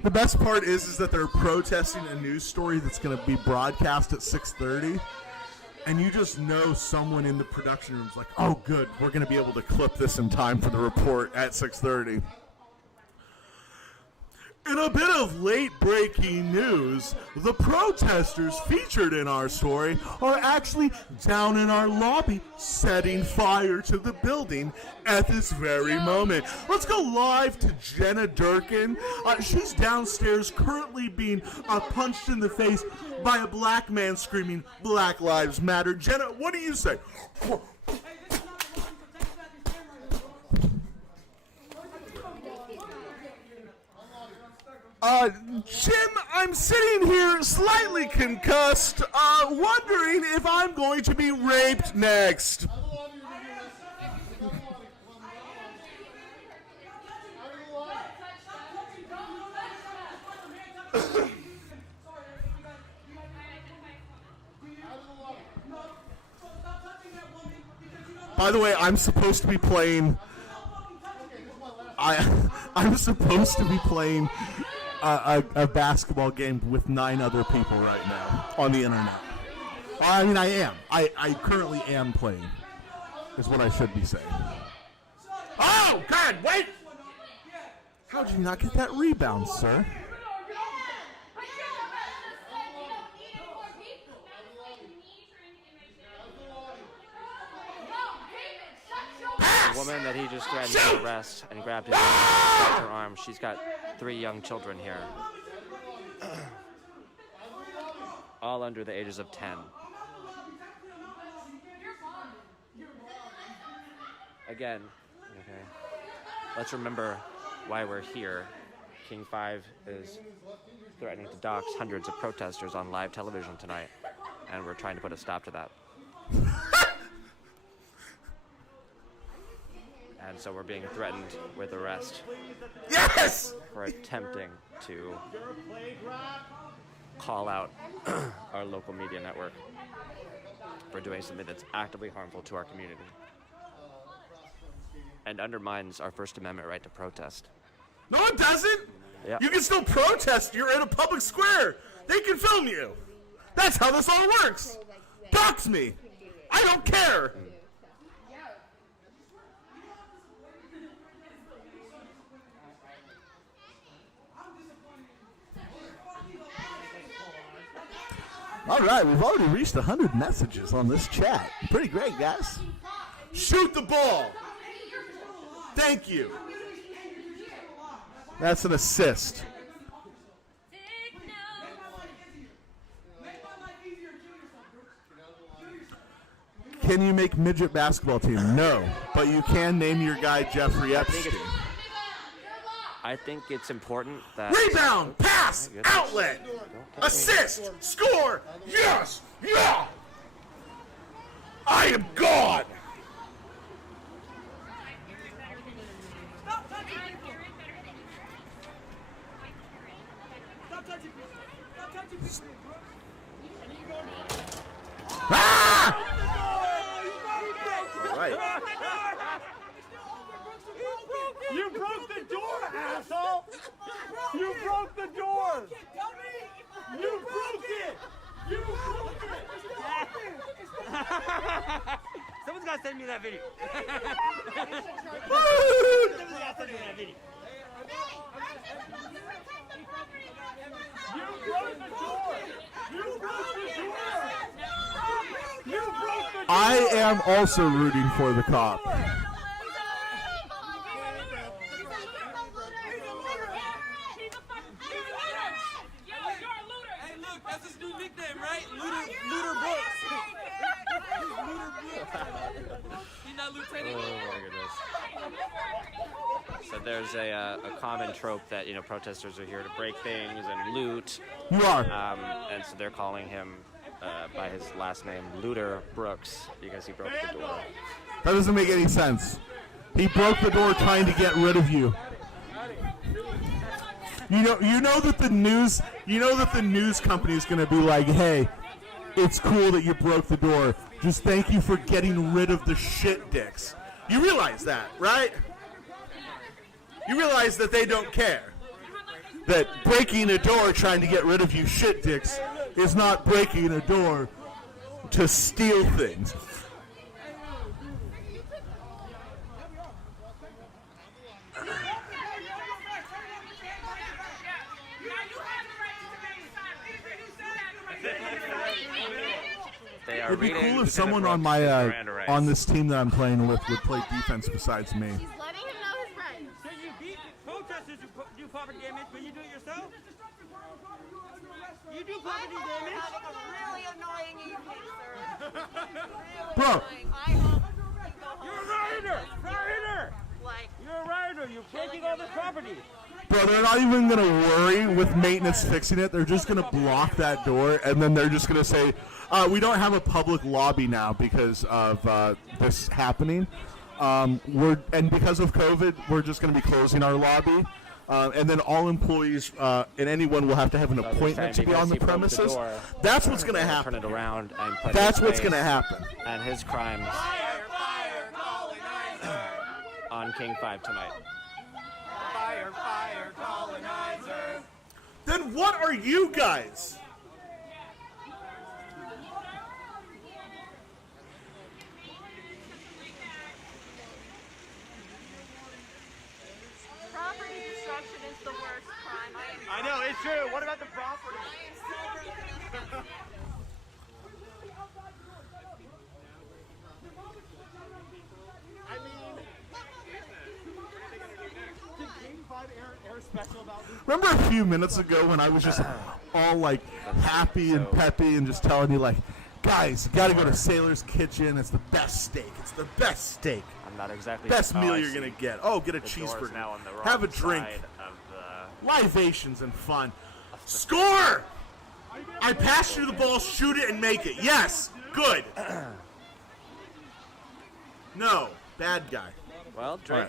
The best part is that they're protesting a news story that's going to be broadcast at 6:30, and you just know someone in the production room is like, oh, good, we're going to be able to clip this in time for the report at 6:30. In a bit of late-breaking news, the protesters featured in our story are actually down in our lobby setting fire to the building at this very moment. Let's go live to Jenna Durkin. She's downstairs currently being punched in the face by a black man screaming, Black Lives Matter. Jenna, what do you say? Jim, I'm sitting here slightly concussed, wondering if I'm going to be raped next. By the way, I'm supposed to be playing. I'm supposed to be playing a basketball game with 9 other people right now on the internet. I mean, I am. I currently am playing, is what I should be saying. Oh, God, wait! How did you not get that rebound, sir? The woman that he just threatened to arrest and grabbed his her arm, she's got 3 young children here. All under the ages of 10. Again, okay, let's remember why we're here. King 5 is threatening to dox hundreds of protesters on live television tonight, and we're trying to put a stop to that. And so we're being threatened with arrest. Yes! For attempting to call out our local media network for doing something that's actively harmful to our community and undermines our First Amendment right to protest. No, it doesn't! Yep. You can still protest. You're in a public square. They can film you. That's how this all works. Dox me. I don't care. All right, we've already reached 100 messages on this chat. Pretty great, guys. Shoot the ball. Thank you. That's an assist. Can you make midget basketball team? No, but you can name your guy Jeffrey Epstein. I think it's important that... Rebound, pass, outlet, assist, score, yes, yeah! I am God! Ah! All right. You broke the door, asshole! You broke the door! You broke it! You broke it! Someone's got to send me that video. Someone's got to send me that video. You broke the door! You broke the door! You broke the door! I am also rooting for the cop. That's his new nickname, right? Looter Brooks. He's not lieutenant. Oh my goodness. So there's a common trope that protesters are here to break things and loot. You are. And so they're calling him by his last name, Looter Brooks, because he broke the door. That doesn't make any sense. He broke the door trying to get rid of you. You know that the news company is going to be like, hey, it's cool that you broke the door. Just thank you for getting rid of the shit dicks. You realize that, right? You realize that they don't care. That breaking a door trying to get rid of you shit dicks is not breaking a door to steal things. It'd be cool if someone on my on this team that I'm playing with would play defense besides me. She's letting him know his rights. So you beat protesters who do property damage, but you do it yourself? You do property damage? I'm having a really annoying evening, sir. Really Bro. annoying. I hope You're a rioter! You're a rioter! You're breaking all the property! Bro, they're not even going to worry with maintenance fixing it. They're just going to block that door, and then they're just going to say, we don't have a public lobby now because of this happening. And because of COVID, we're just going to be closing our lobby. And then all employees and anyone will have to have an appointment to be on the premises. That's what's going to happen. Turn it around and put That's his what's face going to happen. And his crimes on King 5 tonight. Fire, fire, colonizer. Then what are you guys? property destruction is the worst crime. I know, it's true. What about the property? Remember a few minutes ago when I was just all like happy and peppy and just telling you like, guys, you gotta go to Sailor's Kitchen. It's the best steak. It's the best steak. I'm not exactly best sure. meal Oh, I you're see. gonna get. Oh, get a The door's cheeseburger. now on the wrong Have a drink. side of the- Libations and fun. Score! I pass you the ball, shoot it, and make it. Yes, good. No, bad guy. Well, Drake,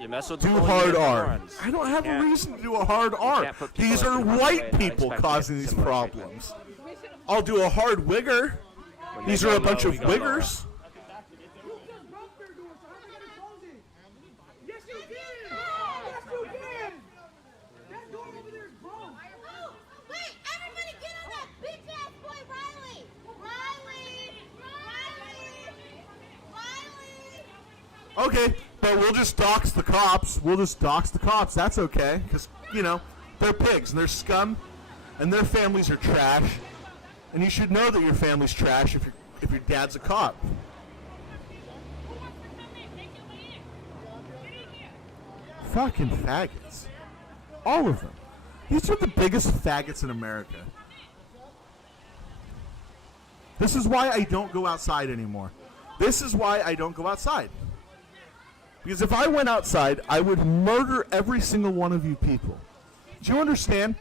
you mess with Do the hard bully R. horns. I don't You have a can't- reason to do a hard R. can't put people These in are harm's way white and people expect causing to get these similar problems. I'll do a hard wigger. When These they are go a bunch low, of we go lower. wiggers. Yes, you did! Yes, you did! That door over there is broke. Wait, everybody get on that bitch ass boy Riley! Riley! Okay, but we'll just dox the cops. That's okay, because, you know, they're pigs and they're scum and their families are trash. And you should know that your family's trash if your dad's a cop. Fucking faggots. All of them. These are the biggest faggots in America. This is why I don't go outside anymore. This is why I don't go outside. Because if I went outside, I would murder every single one of you people. Do you understand?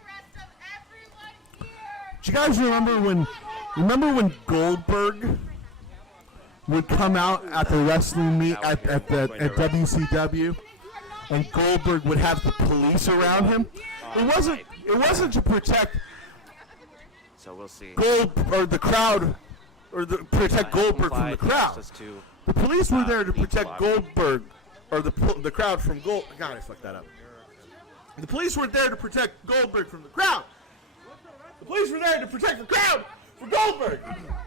Do you guys remember when Goldberg would come out at the wrestling meet at WCW, and Goldberg would have the police around him? It It wasn't to protect. So we'll see. The crowd, or protect Goldberg from the crowd. The police were there to protect Goldberg, or the crowd from God, I fucked that up. The police weren't there to protect Goldberg from the crowd. The police were there to protect the crowd from Goldberg.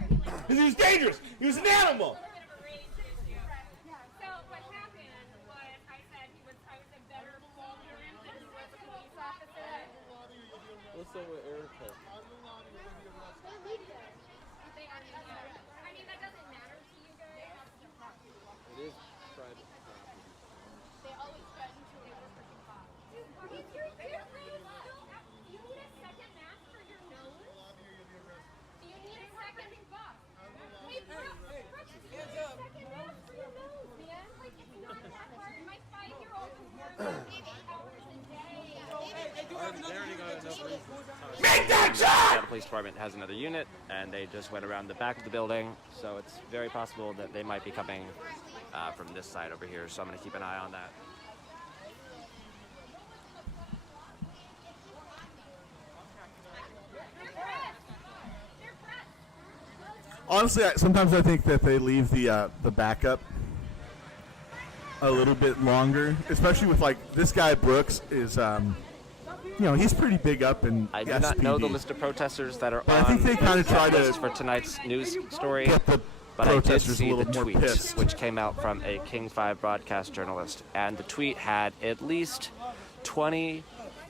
Because he was dangerous. He was an animal. What's up with Erica? It is private property. They always threaten to leave us freaking box. If you're different, you need a second mask for your nose? Do you need a second box? Hey, Brooke, you need a second mask for your nose, man. Like, it's not that hard. My 5-year-old can wear it maybe 8 hours a day. Make that shot! The police department has another unit, and they just went around the back of the building, so it's very possible that they might be coming from this side over here, so I'm going to keep an eye on that. Honestly, sometimes I think that they leave the backup a little bit longer, especially with like this guy Brooks is. He's pretty big up in I do SPD. not know the list of protesters that are But on I think they kind of try to for tonight's news story. get the But I did protesters see a the little more tweet, pissed. which came out from a King 5 broadcast journalist, and the tweet had at least 20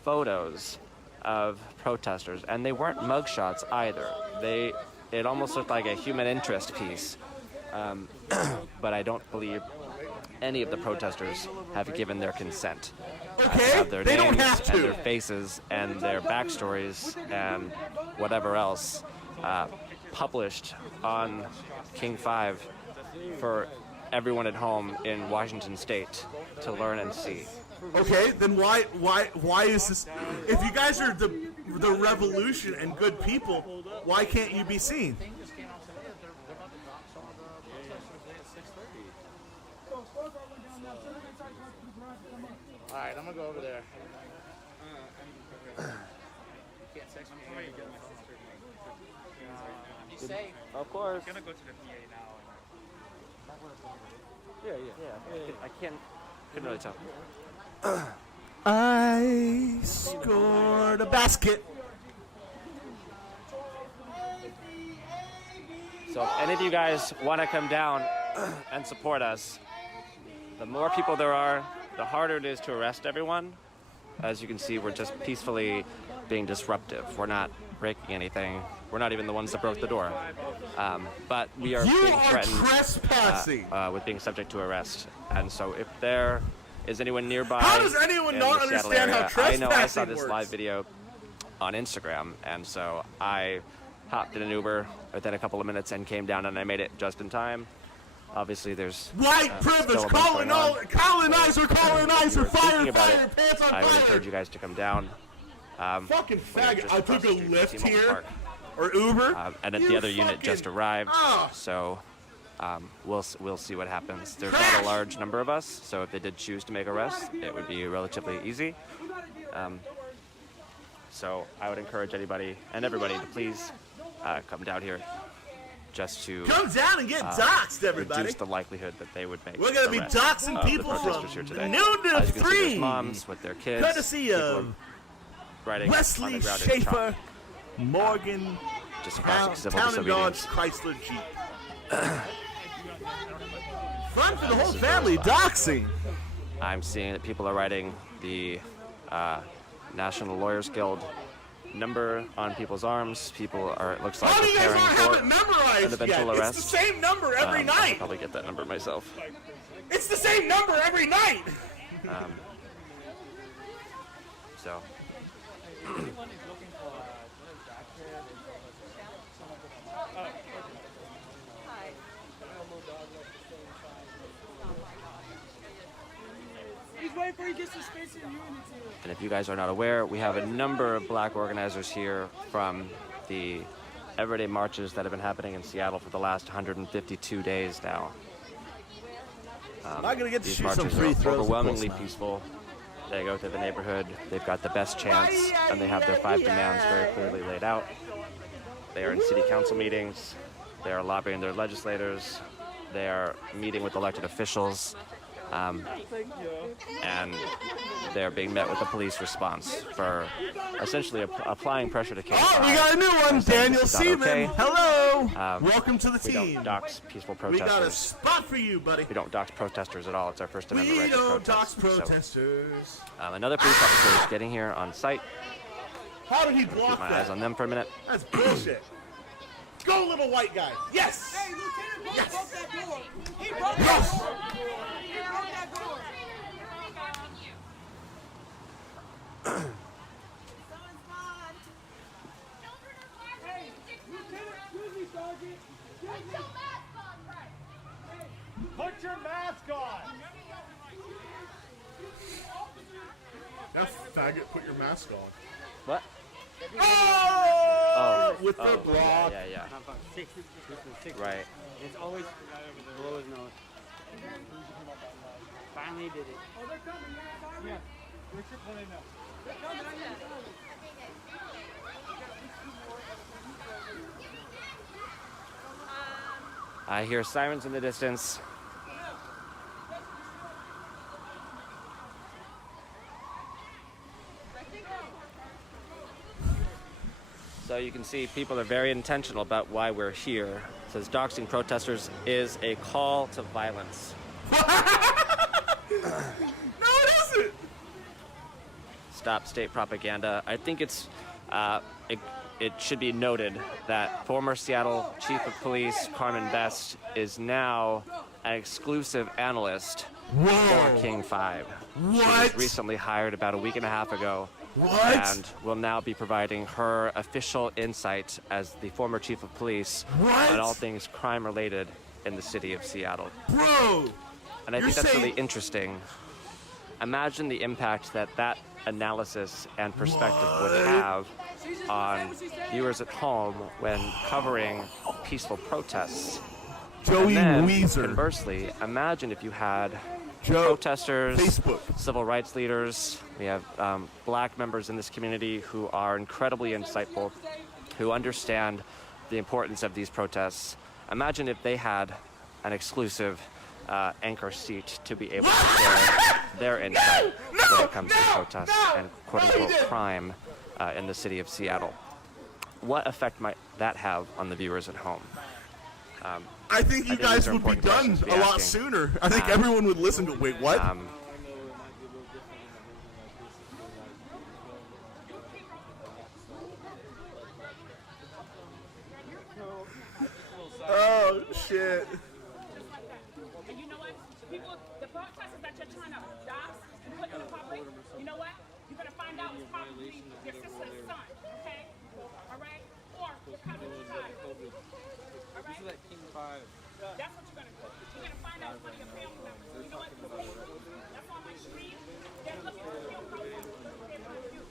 photos of protesters, and they weren't mugshots either. It almost looked like a human interest piece, but I don't believe any of the protesters have given their consent. Okay, Have their they names don't have to. and their faces and their backstories and whatever else published on King 5 for everyone at home in Washington State to learn and see. Okay, then why is this? If you guys are the revolution and good people, why can't you be seen? All right, I'm gonna go over there. Be safe. Of course. I'm gonna go to the PA now. Yeah. I couldn't really tell. I scored a basket. So if any of you guys want to come down and support us, the more people there are, the harder it is to arrest everyone. As you can see, we're just peacefully being disruptive. We're not breaking anything. We're not even the ones that broke the door. But we are You being are threatened trespassing. with being subject to arrest. And so if there is anyone nearby, How does anyone in not the Seattle understand how area, I know I saw trespassing this works? live video on Instagram, and so I hopped in an Uber within a couple of minutes and came down, and I made it just in time. Obviously, there's White privilege, colonizer, Thinking fire, about fire, it, pants on I would fire. encourage you guys to come down. Fucking we're faggot. just I across took the a street from lift T-Mobile here, Park. or Uber. And then You the other unit just fucking- arrived, Ah. so we'll see what happens. There's not a large number of us, so if they did choose to make arrests, it would be relatively easy. So I would encourage anybody and everybody to please come down here, just to Come down and get doxxed, everybody. reduce the likelihood that they would make We're gonna be arrests doxing of the people protesters from here today. noon to As you can see, 3. there's moms with their kids. Courtesy People of are riding on Wesley the ground in Schaefer, chalk. Morgan, Just classic civil Town and Dodge, disobedience. Chrysler Jeep. Fun for the whole family, doxing. I'm seeing that people are writing the National Lawyers Guild number on people's arms. People are, it looks like, How do you guys preparing not for have it an memorized eventual yet? arrest. It's the same number every I'll night. probably get that number myself. It's the same number every night. So. He's waiting for he gets to space in unity. And if you guys are not aware, we have a number of black organizers here from the everyday marches that have been happening in Seattle for the last 152 days now. Am I gonna get to These shoot some marches free are throws, of overwhelmingly course not. peaceful. They go through the neighborhood. They've got the best chance, and they have their 5 demands very clearly laid out. They are in city council meetings. They are lobbying their legislators. They are meeting with elected officials. And they're being met with a police response for essentially applying pressure to King. Oh, we got a new one, Daniel Seaman. Okay. Hello. Welcome to the We team. don't dox peaceful We protesters. got a spot for you, buddy. We don't dox protesters at all. It's our First Amendment We right to don't dox protest. protesters. So, another police officer is getting here on site. How did he Keep block my that? eyes on them for a minute. That's bullshit. Go, little white guy. Yes. Hey, Lieutenant Brock broke that door. He broke Yes. that door. He broke that door. Hey, Lieutenant, excuse me, Sergeant. Put your mask on! That faggot, put your mask on. What? Oh! With the oh, block. Yeah. Right. It's always below his nose. Finally did it. Oh, they're coming. Yeah. Where's your plane now? They're coming. I need to I hear sirens in the distance. So you can see people are very intentional about why we're here. It says doxing protesters is a call to violence. No, it isn't. Stop state propaganda. I think it's it should be noted that former Seattle Chief of Police Carmen Best is now an exclusive analyst for King 5. She was recently hired about a week and a half ago. And will now be providing her official insight as the former chief of police on all things crime related in the city of Seattle. Bro! And I think that's really interesting. Imagine the impact that analysis and perspective would have on viewers at home when covering peaceful protests. Joey and then, Weezer. Conversely, imagine if you had protesters, civil rights leaders. We have black members in this community who are incredibly insightful, who understand the importance of these protests. Imagine if they had an exclusive anchor seat to be able to share their insight when it comes to protests and quote-unquote crime in the city of Seattle. What effect might that have on the viewers at home? I think you guys would be done a lot sooner. I think everyone would listen to, wait, what? Oh, shit. And you know what? People, the protesters that you're trying to dox and put in the public, you know what? You're going to find out it's probably your sister's son, okay? All right? Or your cousin's child. All right? This is like King 5. That's what you're going to do. You're going to find out it's one of your family members. You know what? That's on my street. They're looking to kill protesters. They're trying to do.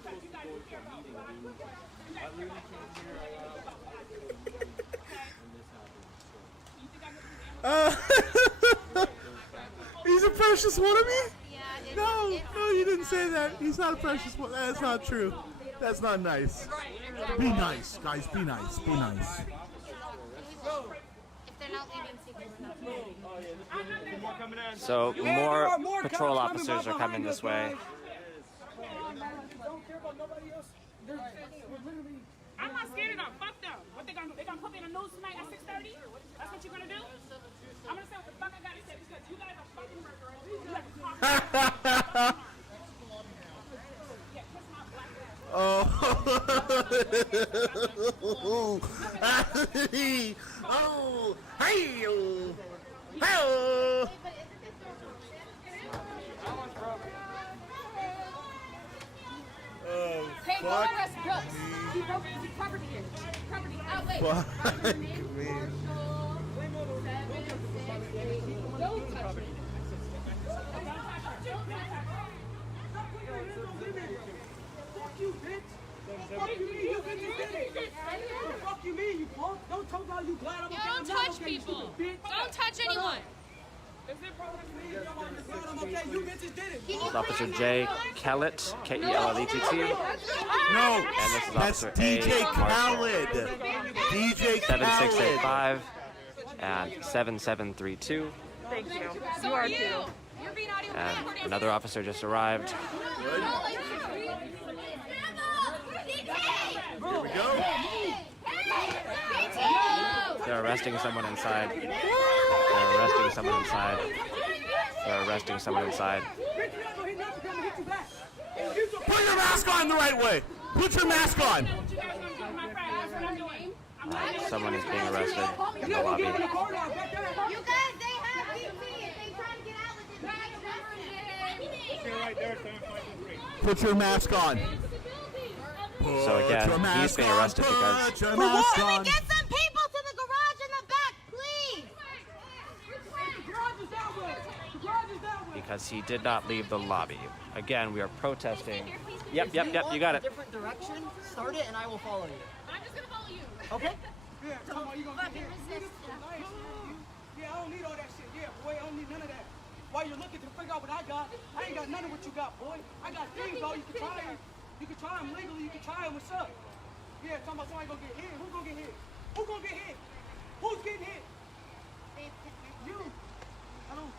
Because you guys care about black people. You guys care about black people. He's a precious one of me? No, you didn't say that. He's not a precious one. That's not true. That's not nice. Be nice, guys. Be nice. Be nice. So more patrol officers are coming this way. I'm not scared of them. Fuck them. What they gonna do? They gonna put me in the news tonight at 6:30? That's what you're gonna do? I'm gonna say what the fuck I gotta say because you guys are fucking murderers. You guys are Oh, hey, hello. Oh, hey, go fuck arrest Brooks. He broke his property here. Property. Oh, wait. Fuck me. Don't touch me. Fuck you, bitch. Fuck you, me. You bitch did it. Fuck you, me. You punk. Don't talk about you glad I'm Don't touch people. Don't touch anyone. This is Officer J. Kellett, K-E-L-L-E-T-T. No, And this is that's Officer DJ A. Khaled. DJ 7685 and 7732. Thank you. You are too. And another officer just arrived. Here we go. They're arresting someone inside. They're arresting someone inside. They're arresting someone inside. Put your mask on the right way. Put your mask on. Someone is being arrested in the lobby. You guys, they have BP. If they try to get out with it, Put your mask on. So again, he's being arrested because Can we get some people to the garage in the back, please? because he did not leave the lobby. Again, we are protesting. Yep, you got it. Different direction, start it and I will follow you. I'm just gonna follow you. Okay? Yeah, come on, you gonna get here. Yeah, I don't need all that shit. Yeah, boy, I don't need none of that. While you're looking to figure out what I got, I ain't got none of what you got, boy. I got things, though. You can try it. You can try them legally. You can try it. What's up? Yeah, talking about somebody gonna get hit. Who's gonna get hit? Who's gonna get hit? Who's getting hit? You. I don't.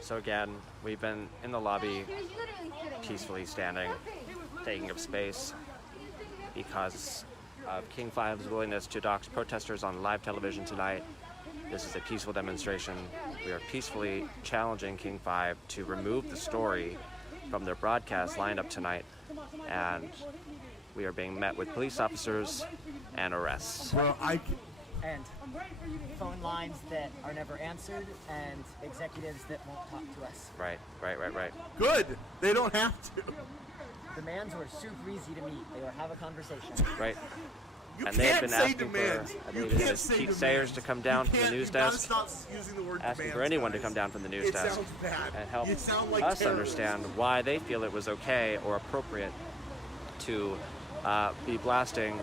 So again, we've been in the lobby, peacefully standing, taking up space because of King 5's willingness to dox protesters on live television tonight. This is a peaceful demonstration. We are peacefully challenging King 5 to remove the story from their broadcast lineup tonight, and we are being met with police officers and arrests. Bro, And phone lines that are never answered and executives that won't talk to us. Right. Good. They don't have to. Demands were super easy to meet. They would have a conversation. Right. You And they have can't been say asking demands. for, I You believe it can't is say Pete demands. Sayers to come down from the news You gotta desk, stop using the word asking for demands, anyone to guys. come down from the news It desk sounds bad. and help You sound like us terrorists. understand why they feel it was okay or appropriate to be blasting,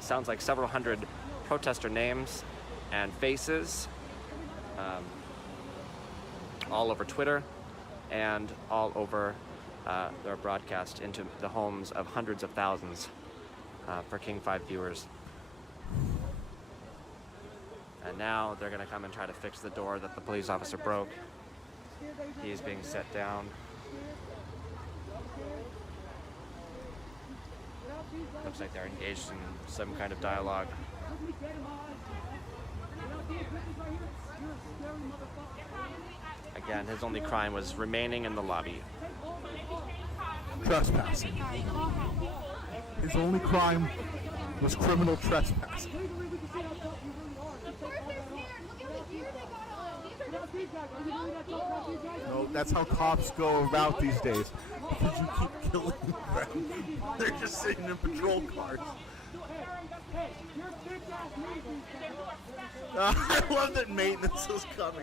sounds like several hundred protester names and faces all over Twitter and all over their broadcast into the homes of hundreds of thousands for King 5 viewers. And now they're going to come and try to fix the door that the police officer broke. He is being set down. Looks like they're engaged in some kind of dialogue. Again, his only crime was remaining in the lobby. Trespassing. His only crime was criminal trespassing. No, that's how cops go about these days. Because you keep killing them. They're just sitting in patrol cars. I love that maintenance is coming.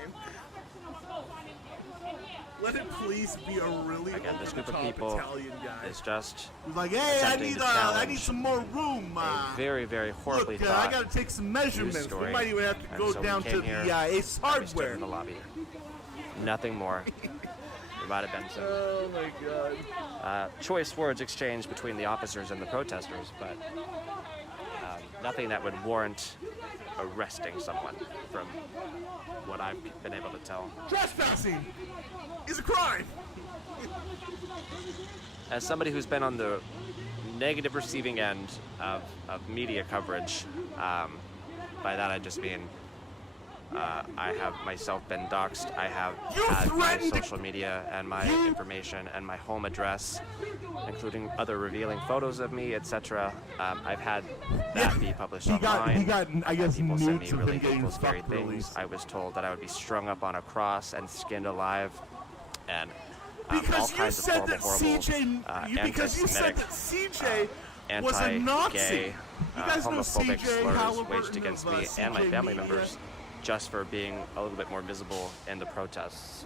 Let it please be a really Again, this group of over-the-top people Italian guy. is just He's like, hey, I attempting need to I need challenge some more room. a very, very horribly Look, thought I gotta take some measurements. news story. We might even have to And go so we down came to here, the Ace and we stood Hardware. in the lobby. Nothing more. There might have been some Oh my God. choice words exchanged between the officers and the protesters, but nothing that would warrant arresting someone from what I've been able to tell. Trespassing is a crime. As somebody who's been on the negative receiving end of media coverage, by that I just mean I have myself been doxxed. I have had my social media and my information and my home address, including other revealing photos of me, etc. I've had that be published online. He got, I guess, People sent me nudes of really him getting hateful, scary fucked things. released. I was told that I would be strung up on a cross and skinned alive, and all Because you kinds of said horrible, that horrible, CJ, because you said anti-Semitic, that CJ was a anti-gay, Nazi. You guys know homophobic CJ slurs Halliburton waged against of, me and my CJ family Media. members just for being a little bit more visible in the protests.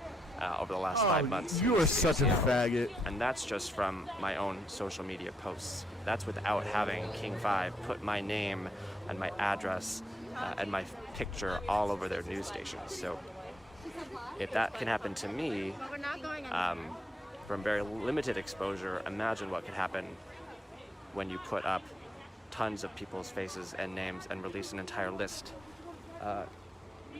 over the last 5 months. You are such a faggot. And that's just from my own social media posts. That's without having King 5 put my name and my address and my picture all over their news stations. So if that can happen to me from very limited exposure, imagine what could happen when you put up tons of people's faces and names and release an entire list.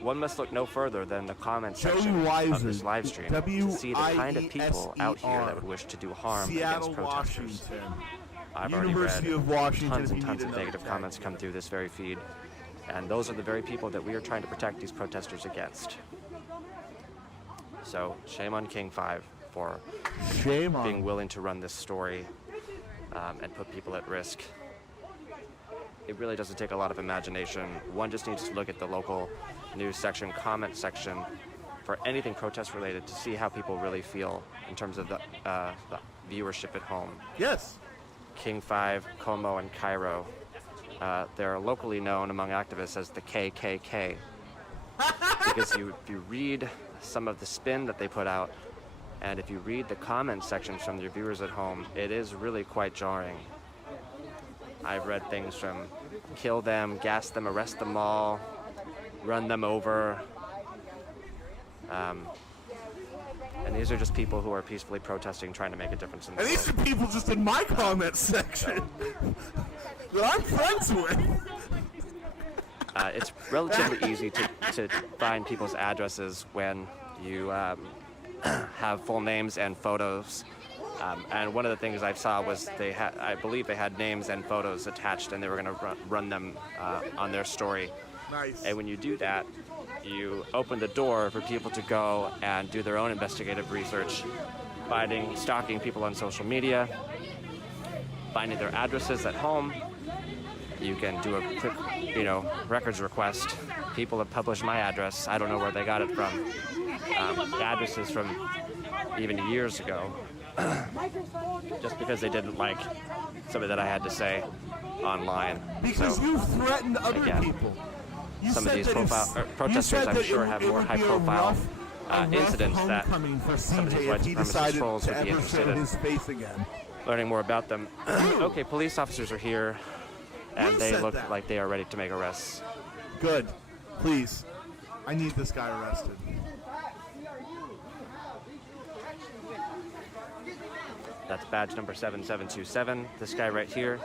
One must look no further than the comment section of this live stream to see the kind of people out here that would wish to do harm against protesters. I've already read tons and tons of negative comments come through this very feed, and those are the very people that we are trying to protect these protesters against. So shame on King 5 for being willing to run this story and put people at risk. It really doesn't take a lot of imagination. One just needs to look at the local news section, comment section for anything protest related to see how people really feel in terms of the viewership at home. Yes. King 5, Como, and Cairo. They're locally known among activists as the KKK. Because if you read some of the spin that they put out, and if you read the comment sections from your viewers at home, it is really quite jarring. I've read things from kill them, gas them, arrest them all, run them over. And these are just people who are peacefully protesting, trying to make a difference in the And world. these are people just in my comment section that I'm friends with. It's relatively easy to find people's addresses when you have full names and photos. And one of the things I saw was I believe they had names and photos attached, and they were going to run them on their story. Nice. And when you do that, you open the door for people to go and do their own investigative research, stalking people on social media, finding their addresses at home. You can do a quick, records request. People have published my address. I don't know where they got it from. The address is from even years ago. Just because they didn't like something that I had to say online. Because you threatened other people. You some of these protesters, I'm sure, have more high-profile incidents that some of these white supremacist trolls would be interested in learning more about them. Okay, police officers are here, and they look like they are ready to make arrests. Good. Please. I need this guy arrested. That's badge number 7727. This guy right here.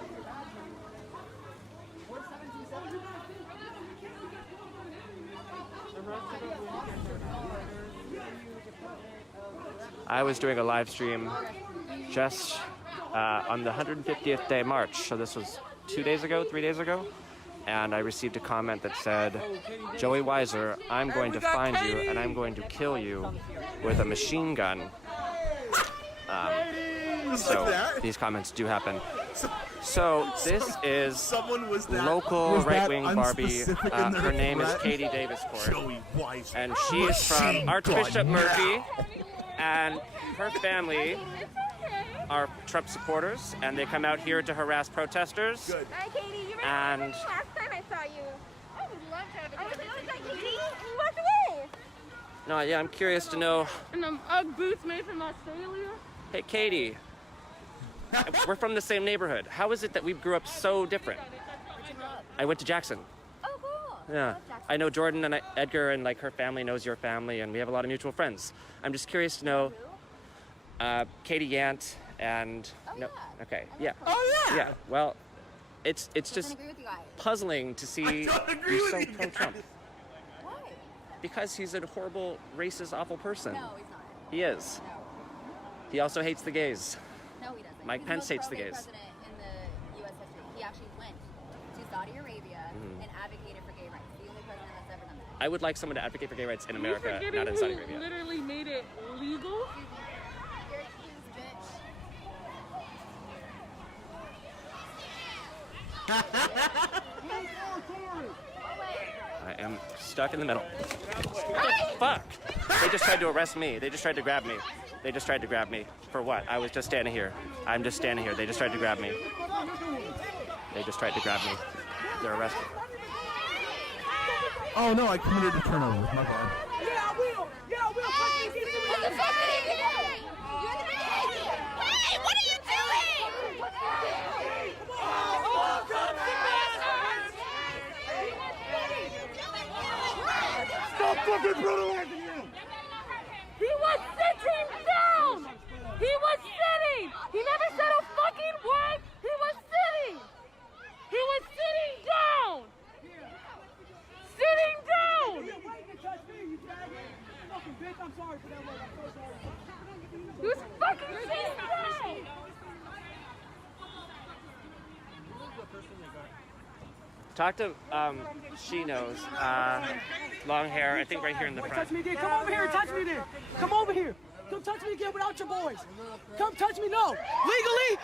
I was doing a live stream just on the 150th day march. So this was 3 days ago. And I received a comment that said, Joey Weiser, I'm going to find you and I'm going to kill you with a machine gun. So these comments do happen. So this is local right-wing Barbie. Her name is Katie Daviscourt, and she is from Archbishop Murphy, and her family are Trump supporters, and they come out here to harass protesters. Hi, Katie. You remember And last time I saw you? I would love to have a conversation. Katie, you walked away. No, yeah, I'm curious to know. And Ugg boots made from Australia. Hey, Katie. We're from the same neighborhood. How is it that we grew up so different? I went to Jackson. Oh, cool. Yeah. I know Jordan and Edgar and her family knows your family, and we have a lot of mutual friends. I'm just curious to know Katie Yant and okay, yeah. Oh, yeah. Yeah. Well, it's just puzzling to see you so pro-Trump. Why? Because he's a horrible, racist, awful person. No, he's not. He is. He also hates the gays. No, he doesn't. Mike Pence hates the gays. President in the U.S. history. He actually went to Saudi Arabia and advocated for gay rights. The only president that's ever done that. I would like someone to advocate for gay rights in America, not in Saudi Arabia. Literally made it legal. You're excused, bitch. I am stuck in the middle. Fuck! They just tried to arrest me. They just tried to grab me. They just tried to grab me. For what? I was just standing here. I'm just standing here. They just tried to grab me. They just tried to grab me. They're arrested. Oh no, I committed a turnover. My bad. Yeah, I will. Yeah, I will. Hey, what are you doing? Stop fucking brutalizing him! He was sitting down! He was sitting! He never said a fucking word! He was sitting! He was sitting down! Sitting down! I'm sorry for that word. I'm so sorry. He was fucking sitting down! Talk to, she knows. Long hair, I think right here in the front. Touch me again. Come over here. Touch me then. Come over here. Come touch me again without your boys. Come touch me. No. Legally,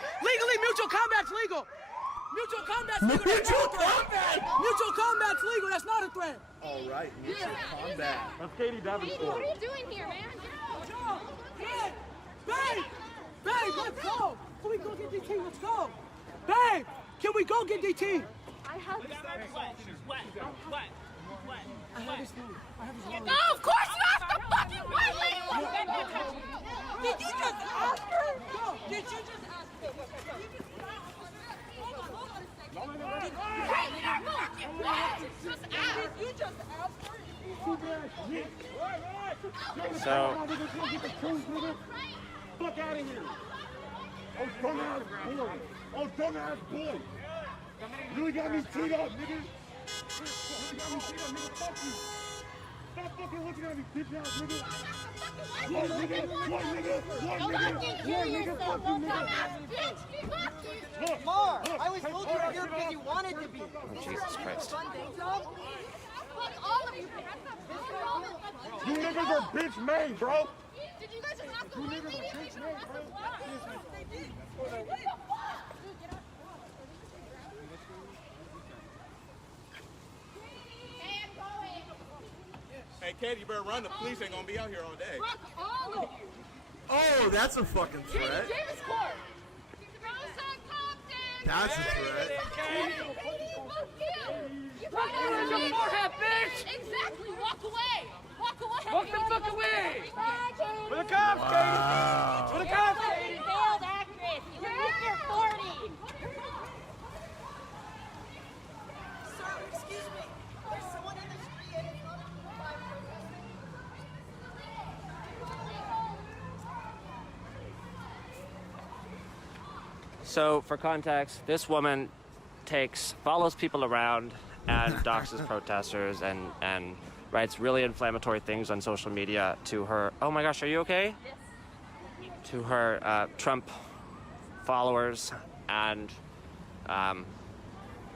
mutual combat's legal. Mutual combat's legal. Mutual combat. Mutual combat's legal. That's not a threat. All right, mutual combat. That's Katie Davenport. What are you doing here, man? Babe, let's go. Can we go get DT? Let's go. Babe, can we go get DT? I have his phone. No, of course you asked the fucking white lady! Did you just ask her? Did you just ask her? Did you just ask her? So, Fuck out of here! Oh, dumbass boy! Oh, dumbass boy! You really got me teed up, nigga! You got me teed up, nigga! Fuck you! Stop fucking looking at me, bitch ass nigga! What nigga? What nigga? What nigga? Fuck you, nigga! Mar, I was told you were here because you wanted to be. oh, Jesus Christ. Fuck all of you. You niggas are bitch made, bro! Did you guys just ask the white lady? They did. What the fuck? Hey, Katie, you better run. The police ain't gonna be out here all day. Fuck all of you. Oh, that's a fucking threat. Davis Court. That's a threat. Your forehead, bitch! Exactly. Walk away. Walk away. Walk the fuck away. With the cops, Katie. With the cops. Failed accuracy. You're your 40. Sir, excuse me. There's someone in the street and it's not So, for context, this woman follows people around and doxes protesters and writes really inflammatory things on social media to her, oh my gosh, are you okay? Yes. To her Trump followers, and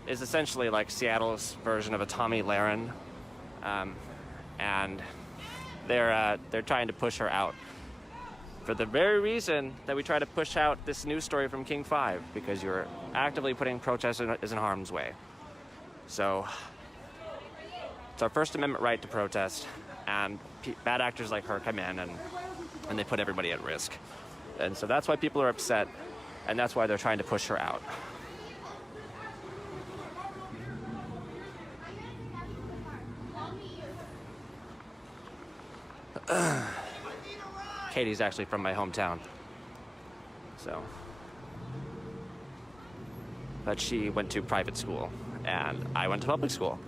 is essentially like Seattle's version of a Tommy Lahren, and they're trying to push her out. For the very reason that we try to push out this news story from King 5, because you're actively putting protesters in harm's way. So, it's our First Amendment right to protest, and bad actors like her come in and they put everybody at risk. And so that's why people are upset, and that's why they're trying to push her out. Katie's actually from my hometown, so. But she went to private school, and I went to public school,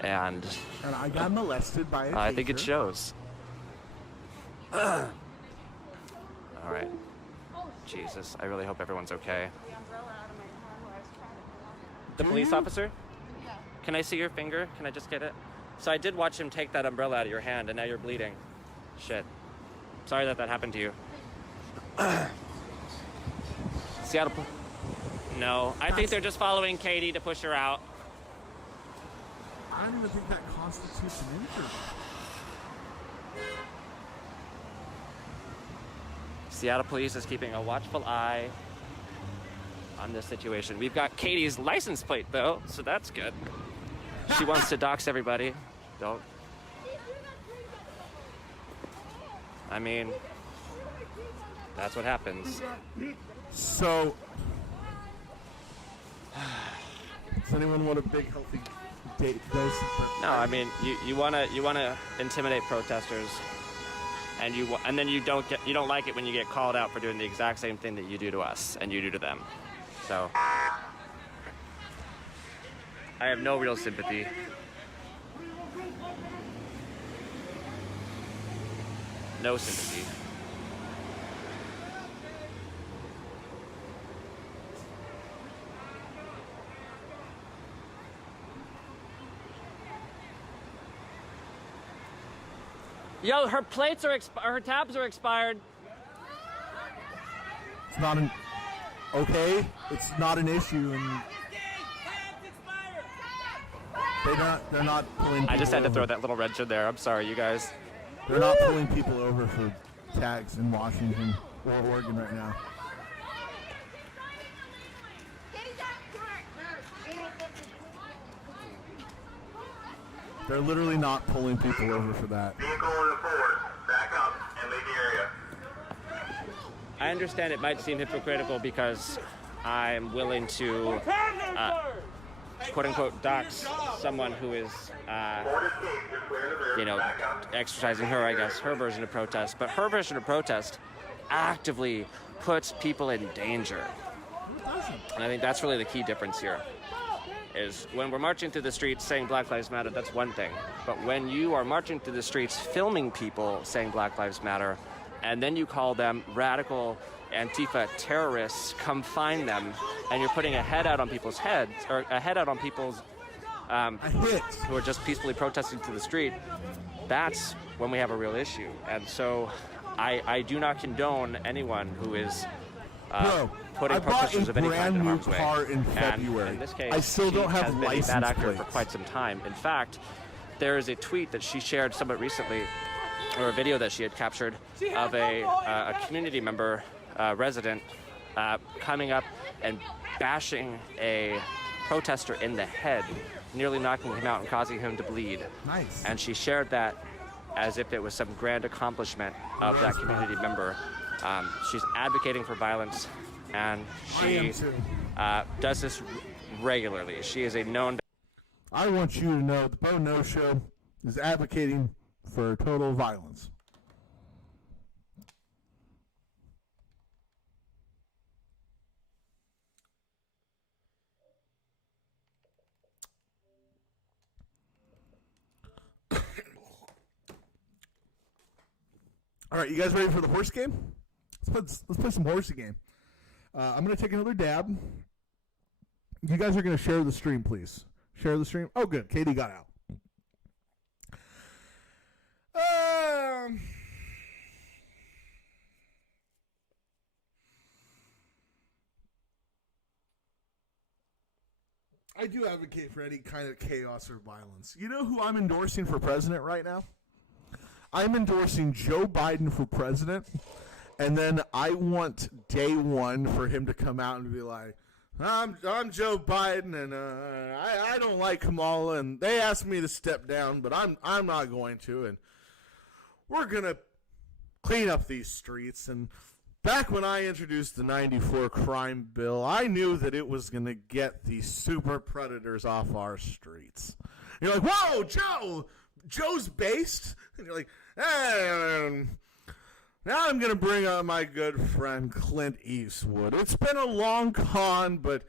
and I got molested by a teacher. I think it shows. All right. Jesus, I really hope everyone's okay. The police officer? Yeah. Can I see your finger? Can I just get it? So I did watch him take that umbrella out of your hand, and now you're bleeding. Shit. Sorry that happened to you. Seattle. No, I think they're just following Katie to push her out. I don't even think that constitutes an injury. Seattle police is keeping a watchful eye on this situation. We've got Katie's license plate, though, so that's good. She wants to dox everybody. Don't. I mean, that's what happens. So, does anyone want a big healthy dose? No, I mean, you wanna intimidate protesters. and then you don't like it when you get called out for doing the exact same thing that you do to us and you do to them. So I have no real sympathy. No sympathy. Yo, her plates are her tabs are expired. It's not an okay. It's not an issue, and they're not pulling people I just had to over. throw that little wrench in there. I'm sorry, you guys. They're not pulling people over for tags in Washington or Oregon right now. They're literally not pulling people over for that. Vehicle in the forward. Back up and leave the area. I understand it might seem hypocritical because I'm willing to, quote unquote, dox someone who is, exercising her version of protest. But her version of protest actively puts people in danger. And I think that's really the key difference here. Is when we're marching through the streets saying Black Lives Matter, that's one thing. But when you are marching through the streets filming people saying Black Lives Matter, and then you call them radical Antifa terrorists, come find them, and you're putting a head out on people's heads, or a head out on people's who are just peacefully protesting to the street, that's when we have a real issue. And so I do not condone anyone who is putting protesters of any kind in harm's way. Car in February. And in this case, I still don't have has been a license bad actor plates. for quite some time. In fact, there is a tweet that she shared somewhat recently, or a video that she had captured of a community member, resident, coming up and bashing a protester in the head, nearly knocking him out and causing him to bleed. Nice. And she shared that as if it was some grand accomplishment of that community member. She's advocating for violence, and she does this regularly. She is a known... I want you to know the Bo No Show is advocating for total violence. All right, you guys ready for the horse game? Let's play some horsey game. I'm going to take another dab. You guys are going to share the stream, please. Share the stream. Oh, good. Katie got out. I do advocate for any kind of chaos or violence. You know who I'm endorsing for president right now? I'm endorsing Joe Biden for president, and then I want day one for him to come out and be like, I'm Joe Biden, and I don't like Kamala, and they asked me to step down, but I'm not going to, and we're gonna clean up these streets. And back when I introduced the '94 crime bill, I knew that it was gonna get these super predators off our streets. You're like, whoa, Joe's based, and you're like, now I'm going to bring on my good friend Clint Eastwood. It's been a long con, but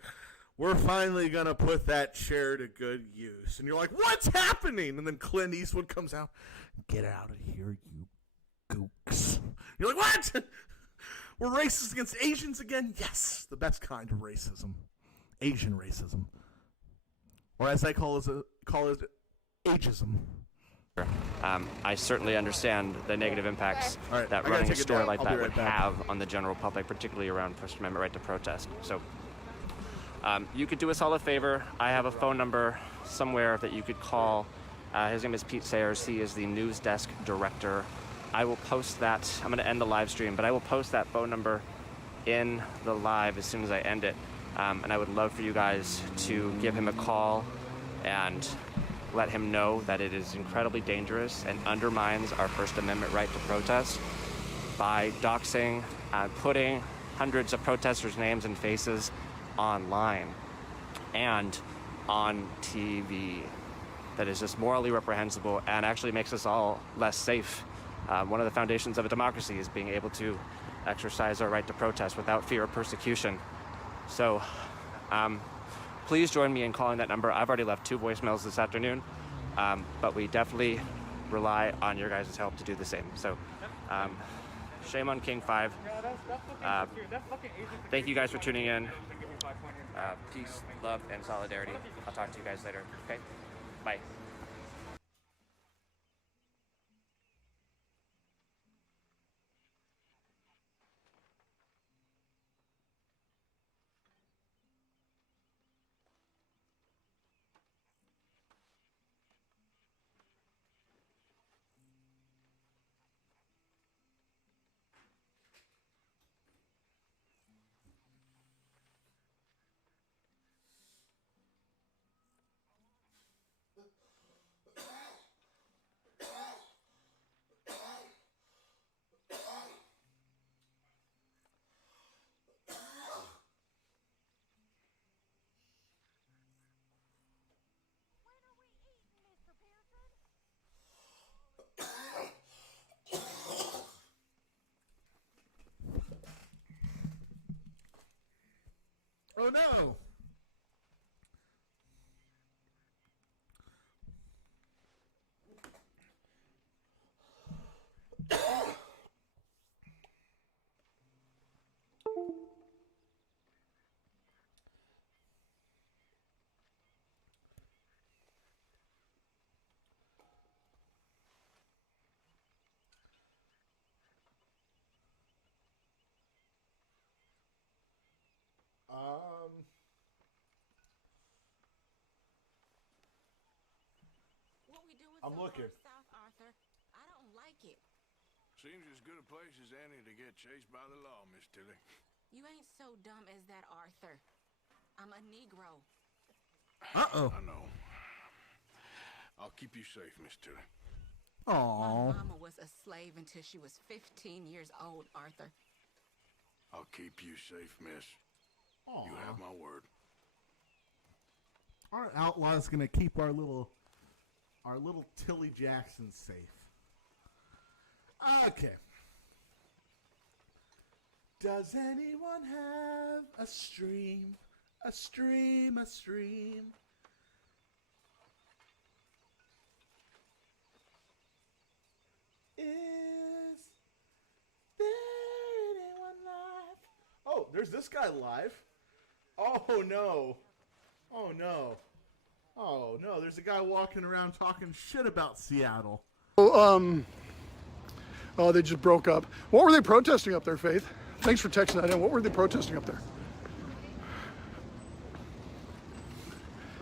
we're finally going to put that chair to good use. And you're like, what's happening? And then Clint Eastwood comes out, get out of here, you gooks. You're like, what? We're racist against Asians again? Yes, the best kind of racism. Asian racism. Or as I call it ageism. I certainly understand the negative impacts that running a store like that would have on the general public, particularly around First Amendment right to protest. So you could do us all a favor. I have a phone number somewhere that you could call. His name is Pete Sayers. He is the news desk director. I will post that. I'm going to end the live stream, but I will post that phone number in the live as soon as I end it. And I would love for you guys to give him a call and let him know that it is incredibly dangerous and undermines our First Amendment right to protest by doxing and putting hundreds of protesters' names and faces online and on TV. That is just morally reprehensible and actually makes us all less safe One of the foundations of a democracy is being able to exercise our right to protest without fear of persecution. So please join me in calling that number. I've already left 2 voicemails this afternoon, but we definitely rely on your guys' help to do the same. So shame on King 5. Thank you guys for tuning in. Peace, love, and solidarity. I'll talk to you guys later. Okay? Bye. Oh no! I'm looking. South, Arthur. I don't like it. Seems as good a place as any to get chased by the law, Miss Tilly. You ain't so dumb as that, Arthur. I'm a Negro. Uh-oh. I know. I'll keep you safe, Miss Tilly. Aww. My mama was a slave until she was 15 years old, Arthur. I'll keep you safe, miss. Aww. You have my word. Our outlaw's gonna keep our little Tilly Jackson safe. Okay. Does anyone have a stream? A stream, a stream. Is there anyone live? Oh, there's this guy live. Oh no. Oh no. Oh no, there's a guy walking around talking shit about Seattle. Oh, they just broke up. What were they protesting up there, Faith? Thanks for texting that in. What were they protesting up there?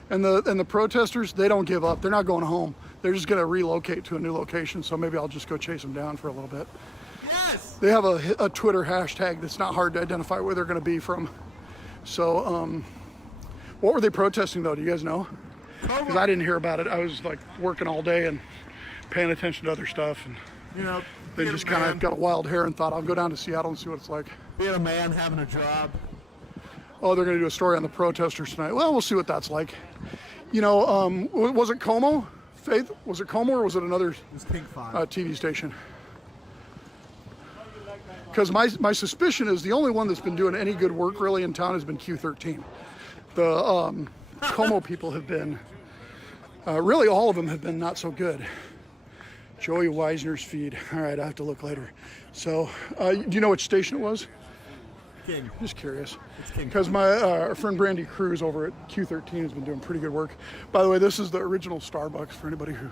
And the protesters, they don't give up. They're not going home. They're just going to relocate to a new location. So maybe I'll just go chase them down for a little bit. Yes. They have a Twitter hashtag that's not hard to identify where they're going to be from. So, what were they protesting though? Do you guys know? Because I didn't hear about it. I was like working all day and paying attention to other stuff, and then just kind of got a wild hair and thought I'll go down to Seattle and see what it's like. Being a man having a job. Oh, they're going to do a story on the protesters tonight. Well, we'll see what that's like. You know, was it Como? Faith, was it Como or was it another TV station? Because my suspicion is the only one that's been doing any good work really in town has been Q13. The Como people have been, really all of them have been not so good. Joey Weisner's feed. All right, I have to look later. So, do you know which station it was? King. Just curious. It's King. Because my friend Brandy Cruz over at Q13 has been doing pretty good work. By the way, this is the original Starbucks for anybody who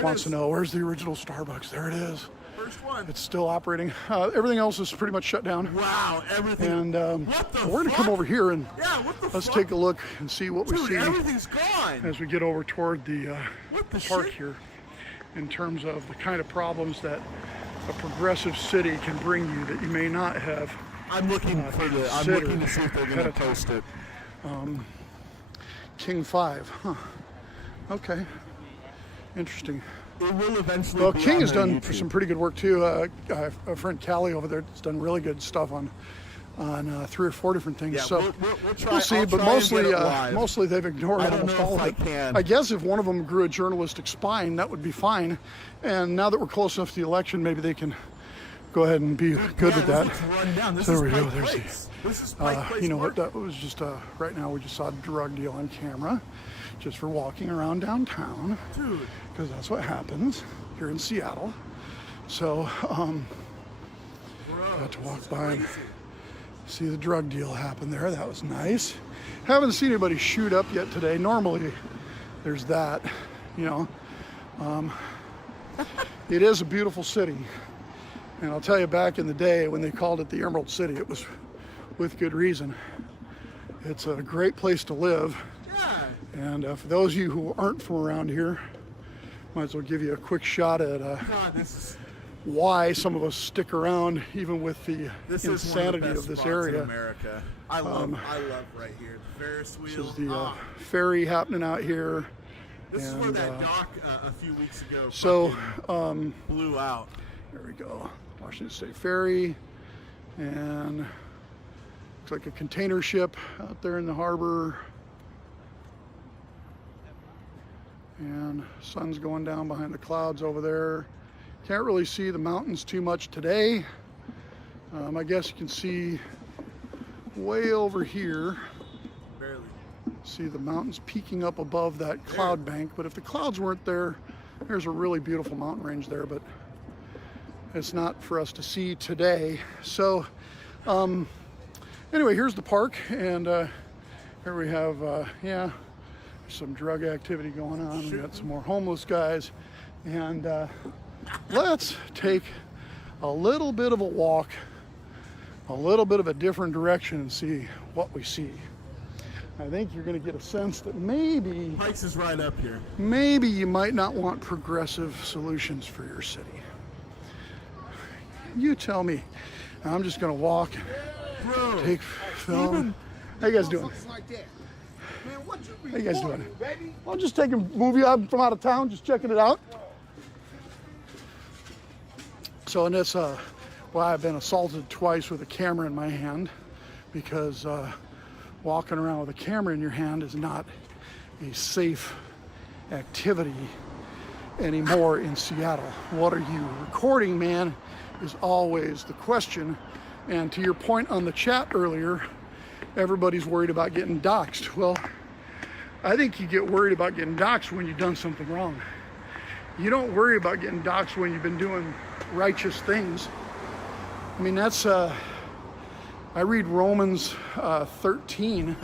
wants to know. Where's the original Starbucks? There it is. First one. It's still operating. Everything else is pretty much shut down. Wow, everything. And what the we're going to come over here and what the let's take a look and see what we see. Everything's gone. As we get over toward the park here, in terms of the kind of problems that a progressive city can bring you that you may not have. I'm looking I'm looking to see if they're going to post it. King 5, huh? Okay, interesting. It will eventually. Well, be King on has done YouTube. some pretty good work too. A friend Callie over there has done really good stuff on on 3 or 4 different things. Yeah, so we'll try, we'll see. I'll but try and get it mostly, live. mostly they've ignored I don't almost know all if of I it. can. I guess if one of them grew a journalistic spine, that would be fine. And now that we're close enough to the election, maybe they can go ahead and be good with that. This So is there we go. Pike There's Place. This is Pike Place you know what? Market. That was just right now. We just saw a drug deal on camera, just for walking around downtown, Dude. because that's what happens here in Seattle. So got to walk by and see the drug deal happen there. That was nice. Haven't seen anybody shoot up yet today. Normally, there's that. You know, it is a beautiful city. And I'll tell you, back in the day when they called it the Emerald City, it was with good reason. It's a great place to live. And for those of you who aren't from around here, might as well give you a quick shot at why some of us stick around, even with the insanity of this area. In America. I love right here. The Ferris wheel. This is the ferry happening out here. This is where that dock a few weeks ago blew out. There we go. Washington State Ferry. And looks like a container ship out there in the harbor. And sun's going down behind the clouds over there. Can't really see the mountains too much today. I guess you can see way over here. Barely. See the mountains peeking up above that cloud bank. But if the clouds weren't there, there's a really beautiful mountain range there. But it's not for us to see today. So anyway, here's the park. And here we have, some drug activity going on. We got some more homeless guys. And let's take a little bit of a walk, a little bit of a different direction and see what we see. I think you're going to get a sense that maybe Pikes is right up here. Maybe you might not want progressive solutions for your city. You tell me. I'm just going to walk and take film. How you guys doing? How you guys doing? I'm just taking a movie. I'm from out of town, just checking it out. So in this, well, I've been assaulted twice with a camera in my hand, because walking around with a camera in your hand is not a safe activity anymore in Seattle. What are you recording, man, is always the question. And to your point on the chat earlier, everybody's worried about getting doxxed. Well, I think you get worried about getting doxxed when you've done something wrong. You don't worry about getting doxxed when you've been doing righteous things. I mean, that's, I read Romans 13.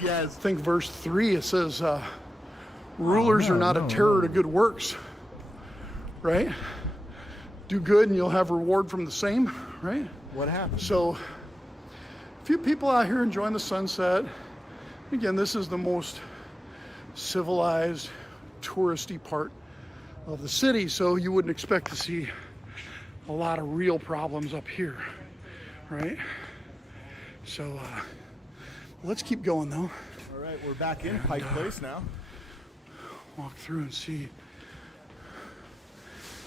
Yes. I think verse 3, it says, rulers are not a terror to good works, right? Do good and you'll have reward from the same, right? What happened? So, a few people out here enjoying the sunset. Again, this is the most civilized, touristy part of the city, so you wouldn't expect to see a lot of real problems up here, right? So, let's keep going though. All right, we're back in Pike Place now. Walk through and see.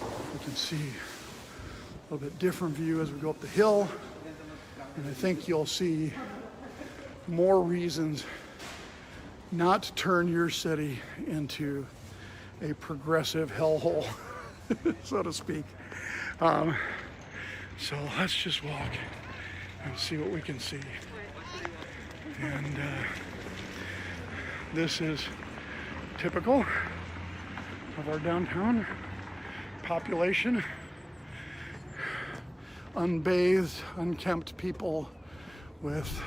We can see a little bit different view as we go up the hill, and I think you'll see more reasons not to turn your city into a progressive hellhole, so to speak. So let's just walk and see what we can see. And this is typical of our downtown population. Unbathed, unkempt people with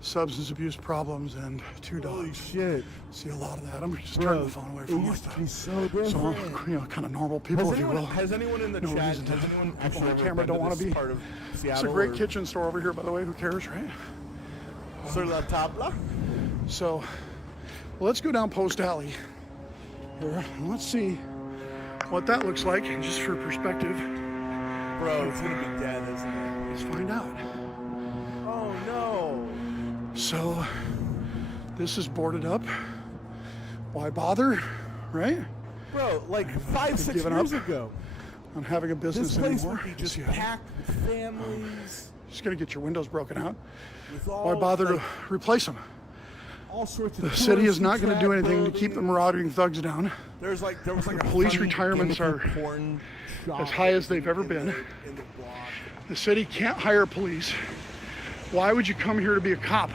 substance abuse problems and 2 dogs. Holy shit. See a lot of that. I'm just turning the phone away from all stuff. So different. So, you know, kind of normal people, if you will. Has anyone in the No chat, reason to. has anyone People actually on ever camera been don't to want to this be. part of It's Seattle? a great or- kitchen store over here, by the way. Who cares, right? Sur la table. So, let's go down Post Alley here, and let's see what that looks like, just for perspective. Bro, it's gonna be dead, isn't it? Let's find out. Oh no. So, this is boarded up. Why bother, right? Bro, like 5-6 Giving years up ago, on having a business this place anymore. would be just in Seattle. packed with families. Just gonna get your windows broken out. With Why all, bother like, to replace them? all sorts of The city is touristy not going to do trap anything to keep the marauding thugs down. There was like a Police funny retirements gimmicky are porn shop as high as they've ever been. in the block. The city can't hire police. Why would you come here to be a cop?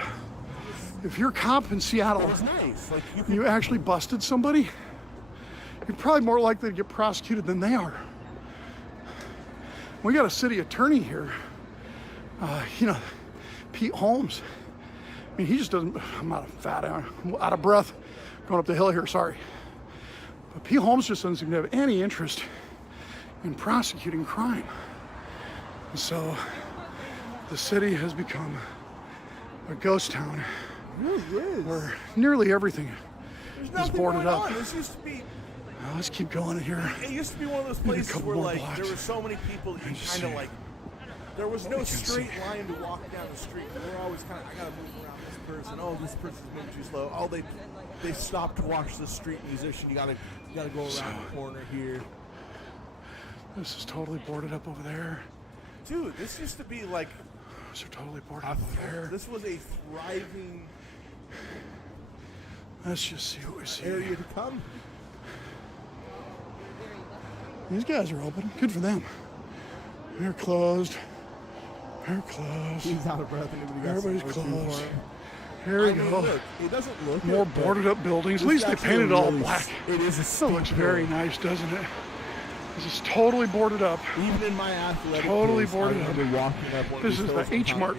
If you're a cop in Seattle, It was nice. Like you actually busted somebody, you're probably more likely to get prosecuted than they are. We got a city attorney here, Pete Holmes. I mean, he just doesn't, I'm out of breath going up the hill here, sorry. But Pete Holmes just doesn't seem to have any interest in prosecuting crime. And so the city has become a ghost town. It really is. Where nearly everything There's is nothing boarded going up. on. This used to be. Let's keep going here. It used to be one of those Maybe a places couple where more like blocks. there were so many people that you kind of like. There was no straight line to walk down the street. We were always kind of, I gotta move around this person. Oh, this person's moving too slow. Oh, they stopped to watch the street musician. You gotta go around the corner here. This is totally boarded up over there. Dude, this used to be like. These are totally boarded up over there. This was a thriving. Let's just see what we see. Area to come. These guys are open. Good for them. They're closed. They're closed. He's out of breath. Everybody's closed. Here we go. Look, it doesn't look More it, but boarded up buildings. At this least they actually painted it all really black. It is a Still looks steep very hill. nice, doesn't it? This is totally boarded up. Even in my athletic Totally days, boarded I up. remember walking up one of This these is hills the and H Mart,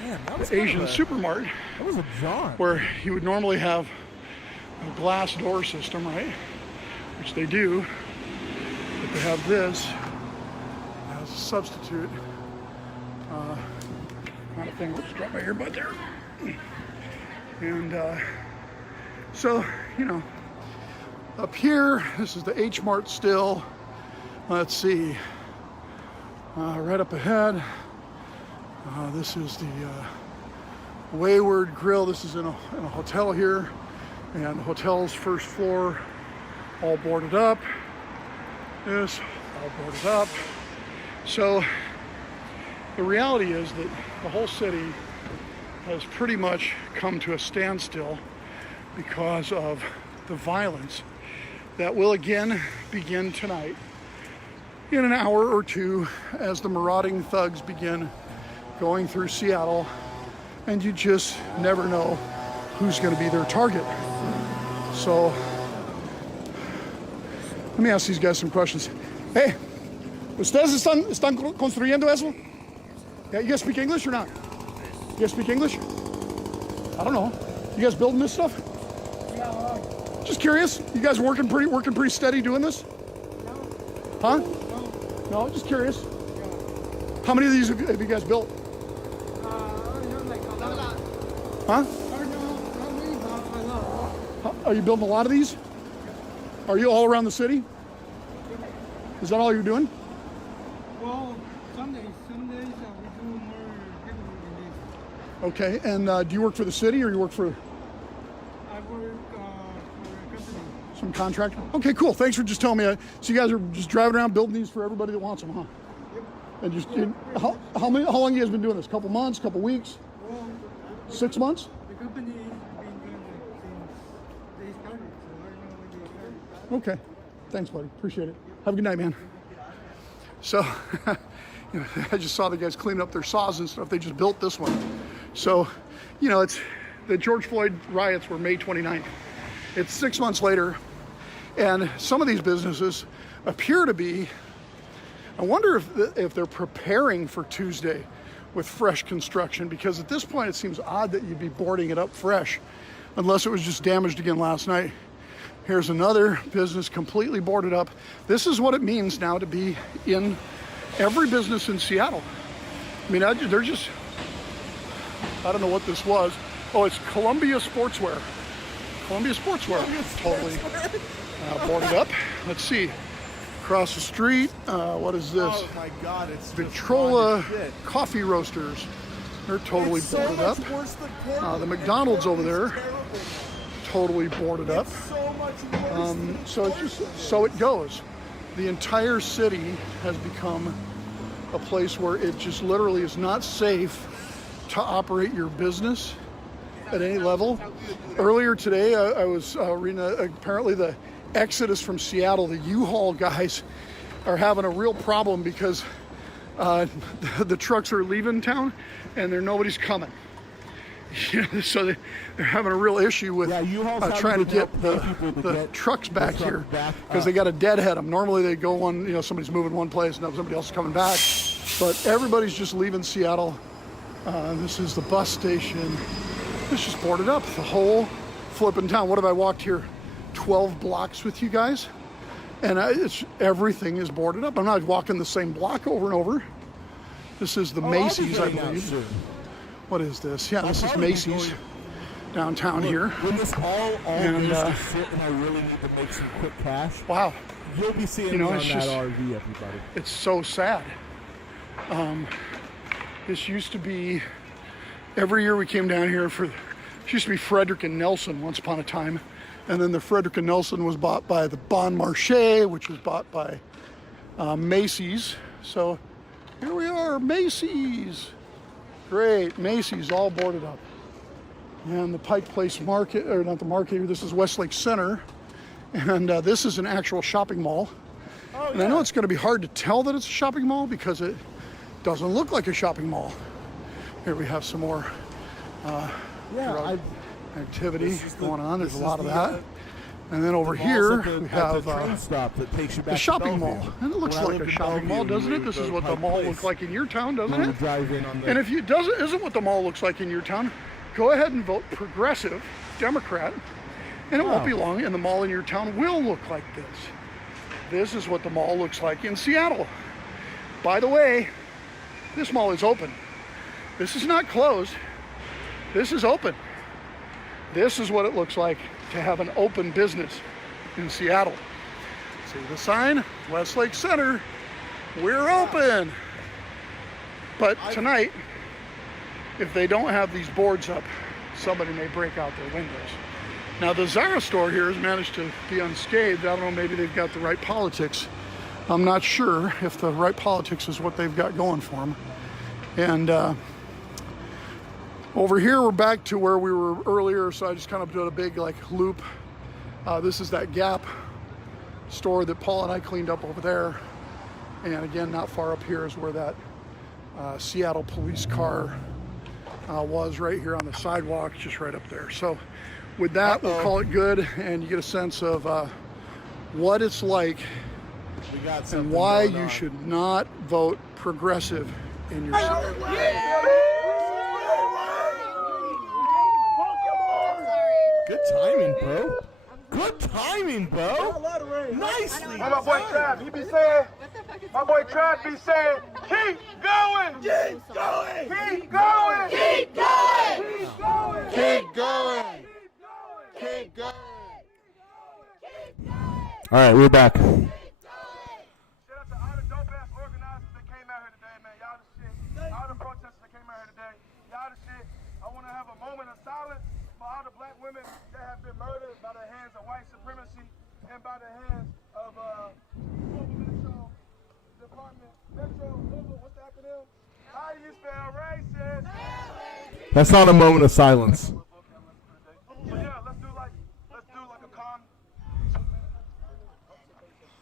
Damn, that was the kind Asian of a, supermart, That was a jaunt. where you would normally have a glass door system, right? Which they do. But they have this as a substitute. Kind of thing. Let's drop my earbud there. And so, up here, this is the H Mart still. Let's see. Right up ahead, this is the Wayward Grill. This is in a hotel here, and the hotel's first floor, all boarded up. This, all boarded up. So the reality is that the whole city has pretty much come to a standstill because of the violence that will again begin tonight in an hour or two as the marauding thugs begin going through Seattle, and you just never know who's going to be their target. So let me ask these guys some questions. Hey, ¿ustedes están construyendo eso? Yeah, you guys speak English or not? You guys speak English? I don't know. You guys building this stuff? Just curious. You guys working pretty steady doing this? Huh? No, just curious. How many of these have you guys built? Huh? Are you building a lot of these? Are you all around the city? Is that all you're doing? Well, some days we do more heavily than this. Okay, and do you work for the city or you work for I work for a company. some contractor? Okay, cool. Thanks for just telling me. So you guys are just driving around building these for everybody that wants them, huh? Yep. And just how long you guys been doing this? Couple months? Couple weeks? Well, 6 months? the company has been doing it since they started, so I don't know when they started. Okay. Thanks, buddy. Appreciate it. Have a good night, man. So, I just saw the guys cleaning up their saws and stuff. They just built this one. So, it's the George Floyd riots were May 29th. It's 6 months later, and some of these businesses appear to be, I wonder if they're preparing for Tuesday with fresh construction, because at this point it seems odd that you'd be boarding it up fresh unless it was just damaged again last night. Here's another business completely boarded up. This is what it means now to be in every business in Seattle. I mean, they're just, I don't know what this was. Oh, it's Columbia Sportswear. Columbia Sportswear, totally boarded up. Let's see, across the street, what is this? Oh my God, it's Victrola Coffee Roasters. They're totally It's so boarded much up. worse than Portland. The McDonald's over there, Terrible. totally boarded up. So much worse. So it's just so it goes. The entire city has become a place where it just literally is not safe to operate your business at any level. Earlier today, I was reading apparently the exodus from Seattle. The U-Haul guys are having a real problem because the trucks are leaving town and nobody's coming. So they're having a real issue with trying to get the trucks back here because they got to deadhead them. Normally they go somebody's moving one place and somebody else is coming back. But everybody's just leaving Seattle. This is the bus station. It's just boarded up, the whole flipping town. What have I walked here 12 blocks with you guys? And everything is boarded up. I'm not walking the same block over and over. This is the Macy's, I believe. What is this? Yeah, this is Macy's downtown here. When this all goes to shit and I really need to make some quick cash. Wow. You'll be seeing me on that RV, everybody. It's so sad. This used to be, every year we came down here it used to be Frederick and Nelson once upon a time. And then the Frederick and Nelson was bought by the Bon Marché, which was bought by Macy's. So here we are, Macy's. Great, Macy's all boarded up. And the Pike Place Market, or not the market, this is Westlake Center. And this is an actual shopping mall. Oh, and I know it's going to be hard to tell that it's a shopping mall because it doesn't look like a shopping mall. Here we have some more drug activity going on. There's a lot of that. And then over here we have the shopping mall. And it looks like a shopping mall, doesn't it? This is what the mall looks like in your town, doesn't it? And if it isn't what the mall looks like in your town, go ahead and vote Progressive Democrat. And it won't be long, and the mall in your town will look like this. This is what the mall looks like in Seattle. By the way, this mall is open. This is not closed. This is open. This is what it looks like to have an open business in Seattle. See the sign? Westlake Center. We're open. But tonight, if they don't have these boards up, somebody may break out their windows. Now the Zara store here has managed to be unscathed. I don't know, maybe they've got the right politics. I'm not sure if the right politics is what they've got going for them. And over here we're back to where we were earlier, so I just kind of did a big loop. This is that Gap store that Paul and I cleaned up over there. And again, not far up here is where that Seattle police car was, right here on the sidewalk, just right up there. So with that, we'll call it good, and you get a sense of what it's like and why you should not vote progressive in your city. Good timing, bro. Good timing, bro. Nicely. My boy Trav, he be saying, my boy Trav be saying, keep going, keep going, keep going, keep going, keep going, keep going, keep going. All right, we're back. Shout out to all the dope ass organizers that came out here today, man. Y'all the shit. All the protesters that came out here today, y'all the shit. I want to have a moment of silence for all the black women that have been murdered by the hands of white supremacy and by the hands of Metro Department. Metro, what's the acronym? How do you spell racist? That's not a moment of silence. So yeah, let's do like a calm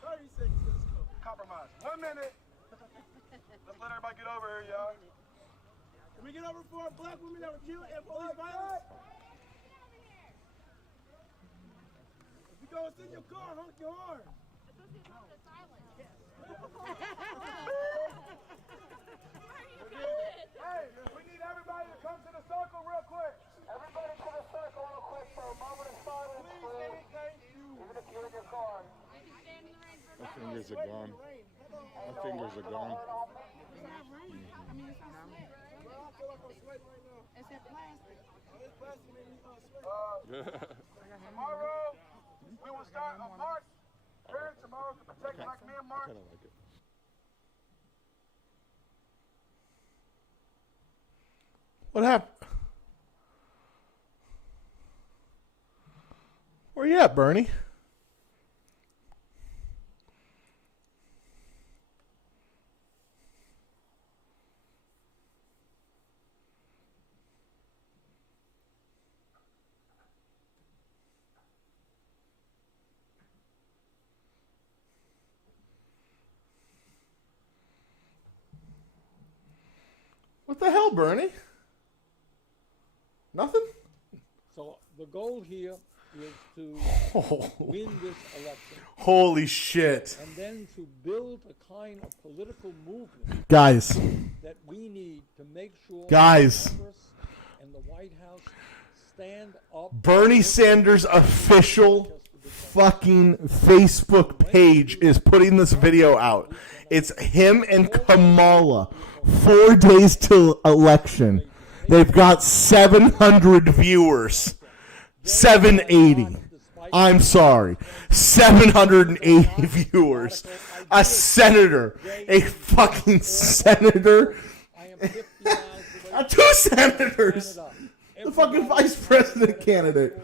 30 seconds compromise. 1 minute. Let's let everybody get over here, y'all. Can we get over for black women that were killed in police violence? If you go and sit in your car, honk your horn. Hey, we need everybody to come to the circle real quick. Everybody to the circle real quick for a moment of silence, please. Thank you. Even if you're in your car. My fingers are gone. My fingers are gone. It's that plastic. Tomorrow, we will start a march. Tomorrow to protect black men march. I kind of like it. What happened? Where you at, Bernie? What the hell, Bernie? Nothing? So the goal here is to win this election. Holy shit. And then to build a kind of political movement Guys. that we need to make sure Guys. Congress and the White House stand up. Bernie Sanders' official fucking Facebook page is putting this video out. It's him and Kamala. 4 days till election. They've got 700 viewers. 780. I'm sorry. 780 viewers. A senator. A fucking senator. Two senators. The fucking vice president candidate.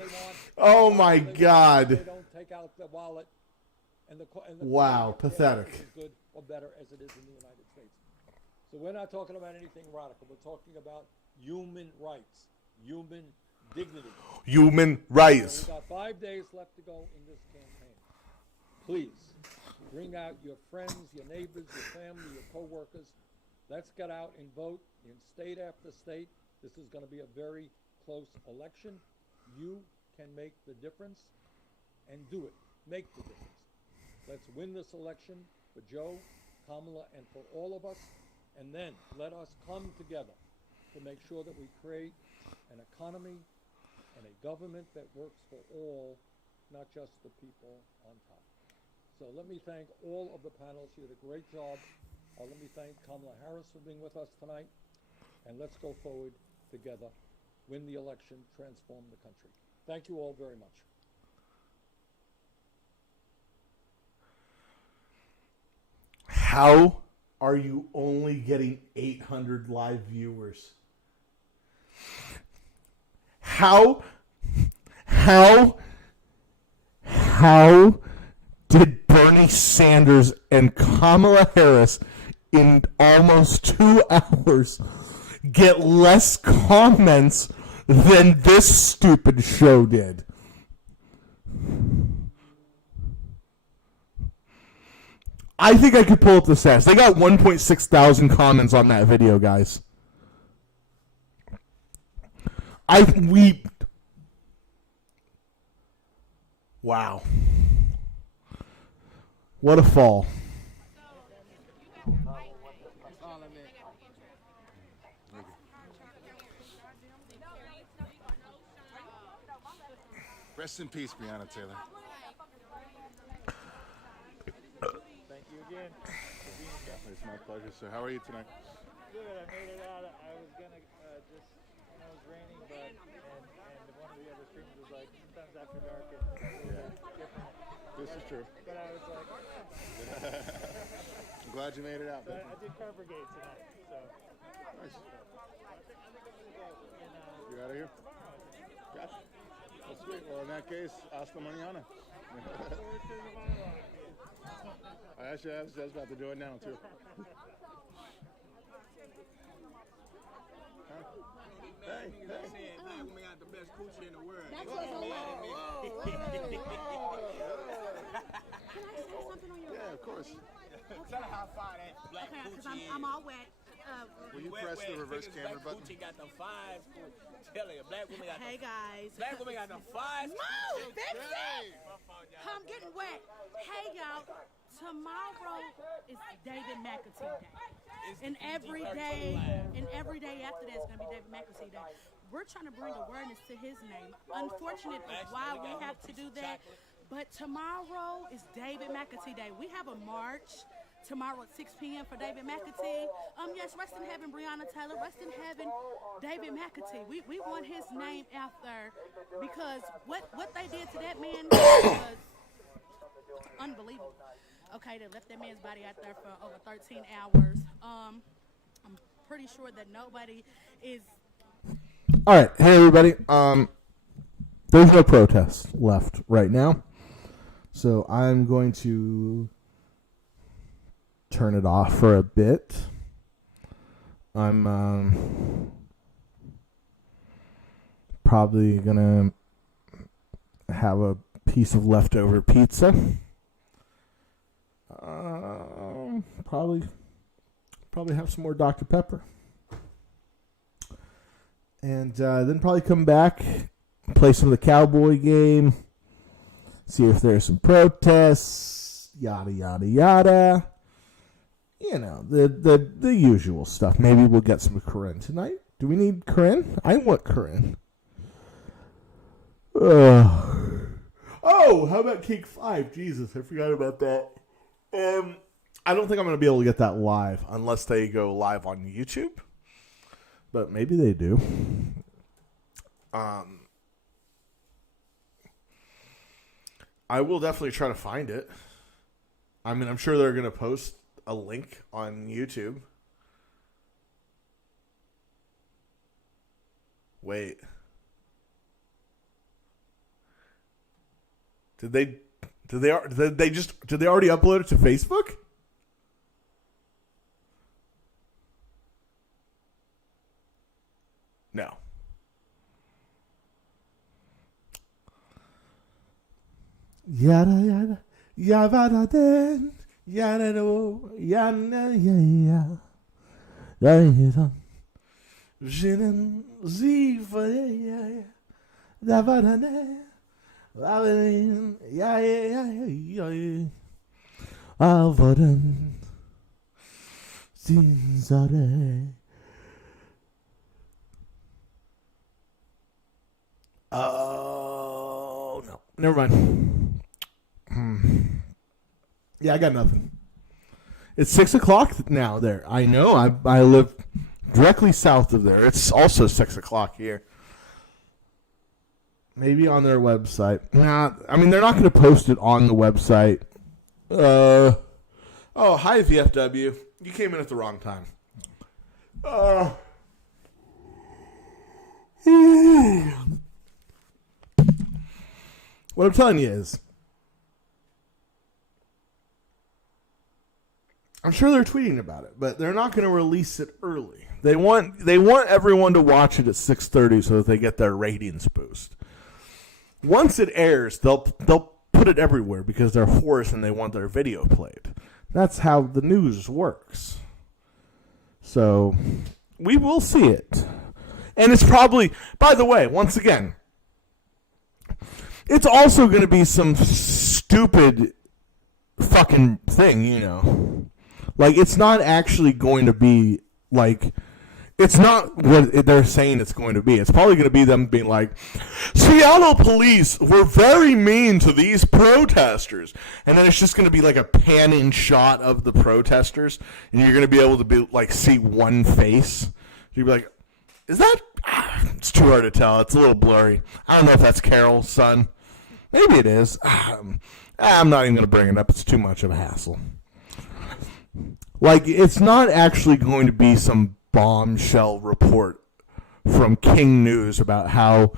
Oh my God. Wow, pathetic. Good or better as it is in the United States. So we're not talking about anything radical. We're talking about human rights, human dignity. Human rights. So we've got 5 days left to go in this campaign. Please bring out your friends, your neighbors, your family, your co-workers. Let's get out and vote in state after state. This is going to be a very close election. You can make the difference and do it. Make the difference. Let's win this election for Joe, Kamala, and for all of us. And then let us come together to make sure that we create an economy and a government that works for all, not just the people on top. So let me thank all of the panelists. You did a great job. Let me thank Kamala Harris for being with us tonight. And let's go forward together, win the election, transform the country. Thank you all very much. How are you only getting 800 live viewers? How did Bernie Sanders and Kamala Harris in almost 2 hours get less comments than this stupid show did? I think I could pull up the stats. They got 1.6 thousand comments on that video, guys. Wow. What a fall. Rest in peace, Breonna Taylor. Thank you again. It's my pleasure, sir. How are you tonight? Good. I made it out. I was gonna just, it was raining, but and one of the other streamers was like, sometimes after dark it's different. This is true. But I was like, I'm glad you made it out. So I did Car Brigade tonight. So nice. You out of here? Gotcha. That's sweet. Well, in that case, hasta mañana. Actually, I was just about to do it now, too. Hey. Black women got the best coochie in the world. That's what's so Yeah, of course. Tell her how far that black coochie is. I'm all wet. Will you press the reverse camera button? Coochie got the fives. Tell her, black women got Hey guys. Black women got the fives. Move, fix it. I'm getting wet. Hey y'all. Tomorrow is David McAtee Day. And every day after that is going to be David McAtee Day. We're trying to bring awareness to his name. Unfortunate is why we have to do that. But tomorrow is David McAtee Day. We have a march tomorrow at 6 p.m. for David McAtee. Yes, rest in heaven, Breonna Taylor. Rest in heaven, David McAtee. We want his name out there because what they did to that man was unbelievable. Okay, they left that man's body out there for over 13 hours. I'm pretty sure that nobody is. All right, hey everybody. There's no protest left right now, so I'm going to turn it off for a bit. I'm probably gonna have a piece of leftover pizza. Probably have some more Dr. Pepper. And then probably come back, play some of the Cowboy game, see if there's some protests, yada, yada, yada. You know, the usual stuff. Maybe we'll get some Corinne tonight. Do we need Corinne? I want Corinne. Oh, how about Cake 5? Jesus, I forgot about that. I don't think I'm going to be able to get that live unless they go live on YouTube. But maybe they do. I will definitely try to find it. I mean, I'm sure they're going to post a link on YouTube. Wait. Did they already upload it to Facebook? No. Yada yada yada den yada do yada ya ya jenen ziva ya da varane Lavin ya ya avaran zinzare. Oh no, never mind. Yeah, I got nothing. It's 6 o'clock now there. I know. I live directly south of there. It's also 6 o'clock here. Maybe on their website. Nah, I mean, they're not going to post it on the website. Oh, hi, VFW. You came in at the wrong time. What I'm telling you is, I'm sure they're tweeting about it, but they're not going to release it early. They want everyone to watch it at 6:30 so that they get their ratings boost. Once it airs, they'll put it everywhere because they're whores and they want their video played. That's how the news works. So we will see it. And it's probably, by the way, once again, it's also going to be some stupid fucking thing, you know. Like, it's not actually going to be, like, it's not what they're saying it's going to be. It's probably going to be them being like, Seattle police were very mean to these protesters. And then it's just going to be like a panning shot of the protesters. And you're going to be able to be like see one face. You'll be like, is that? It's too hard to tell. It's a little blurry. I don't know if that's Carol's son. Maybe it is. I'm not even going to bring it up. It's too much of a hassle. Like, it's not actually going to be some bombshell report from King News about how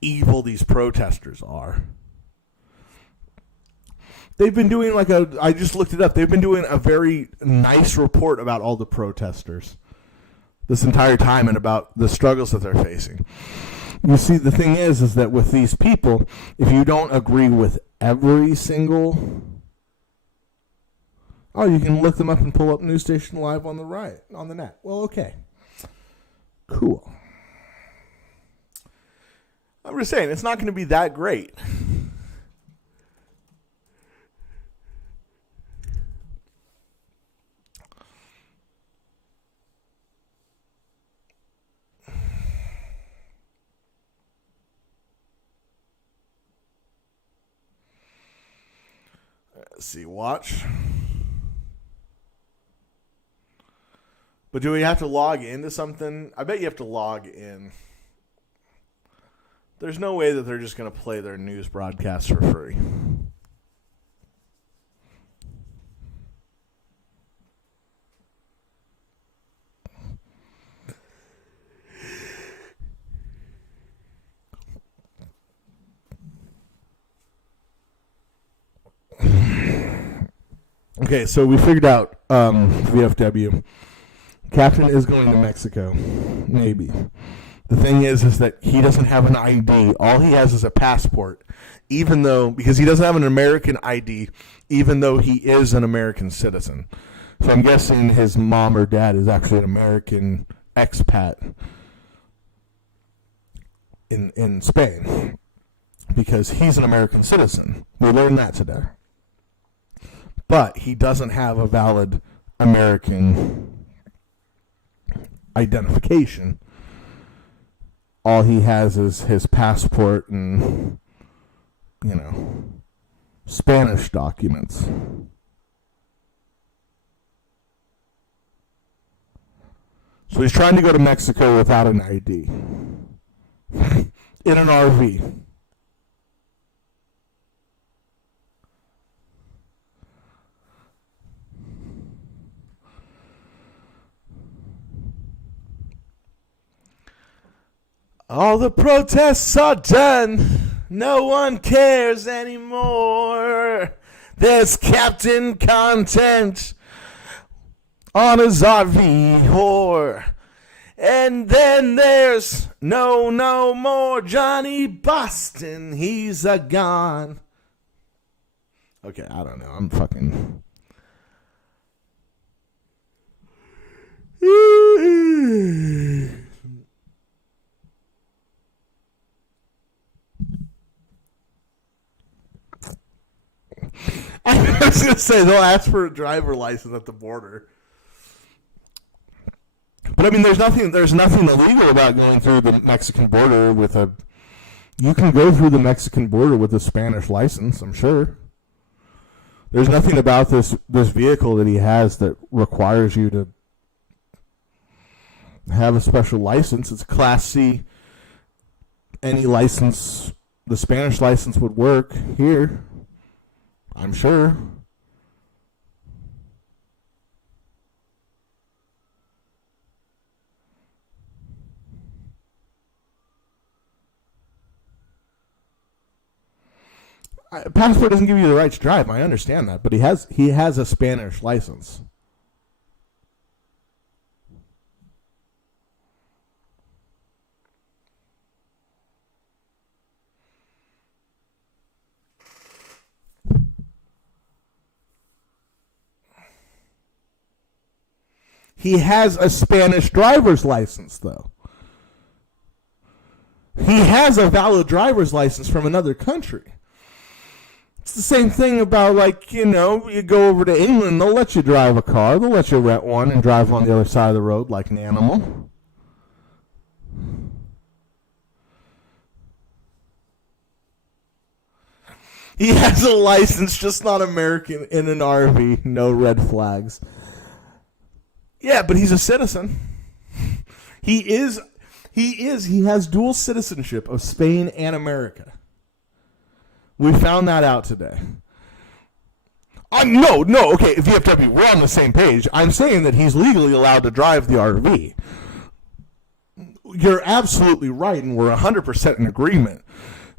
evil these protesters are. They've been doing I just looked it up, they've been doing a very nice report about all the protesters this entire time and about the struggles that they're facing. You see, the thing is that with these people, if you don't agree with every single... Oh, you can look them up and pull up News Station Live on the net. Well, okay. Cool. I'm just saying, it's not going to be that great. Let's see, watch. But do we have to log into something? I bet you have to log in. There's no way that they're just going to play their news broadcast for free. Okay, so we figured out VFW. Captain is going to Mexico. Maybe. The thing is that he doesn't have an ID. All he has is a passport, because he doesn't have an American ID, even though he is an American citizen. So I'm guessing his mom or dad is actually an American expat. in Spain because he's an American citizen. We learned that today. But he doesn't have a valid American identification. All he has is his passport and, Spanish documents. So he's trying to go to Mexico without an ID. In an RV. All the protests are done. No one cares anymore. There's Captain Content on his RV whore. And then there's no more Johnny Boston. He's a gone. Okay, I don't know. I'm fucking... I was going to say, they'll ask for a driver license at the border. But I mean, there's nothing illegal about going through the Mexican border with a... You can go through the Mexican border with a Spanish license, I'm sure. There's nothing about this vehicle that he has that requires you to have a special license. It's Class C. Any license, the Spanish license would work here, I'm sure. Passport doesn't give you the right to drive. I understand that, but he has a Spanish license. He has a Spanish driver's license, though. He has a valid driver's license from another country. It's the same thing about, you go over to England, they'll let you drive a car, they'll let you rent one and drive on the other side of the road like an animal. He has a license, just not American, in an RV, no red flags. Yeah, but he's a citizen. He has dual citizenship of Spain and America. We found that out today. No, okay, VFW, we're on the same page. I'm saying that he's legally allowed to drive the RV. You're absolutely right, and we're 100% in agreement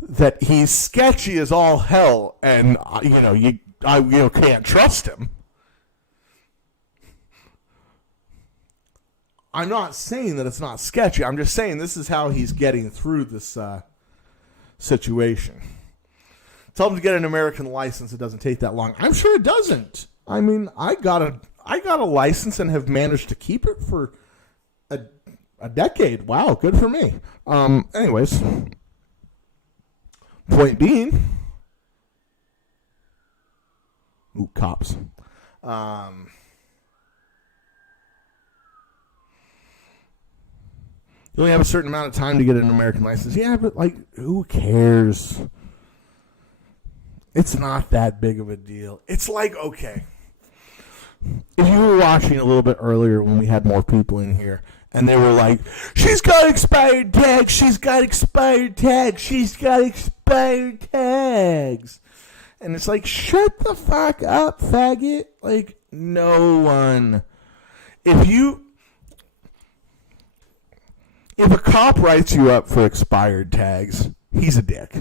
that he's sketchy as all hell, and, you can't trust him. I'm not saying that it's not sketchy. I'm just saying this is how he's getting through this situation. Tell him to get an American license. It doesn't take that long. I'm sure it doesn't. I mean, I got a license and have managed to keep it for a decade. Wow, good for me. Anyways, point being, cops. You only have a certain amount of time to get an American license. Yeah, but who cares? It's not that big of a deal. It's okay. If you were watching a little bit earlier when we had more people in here, and they were like, she's got expired tags, she's got expired tags, she's got expired tags. And it's shut the fuck up, faggot. No one. If a cop writes you up for expired tags, he's a dick.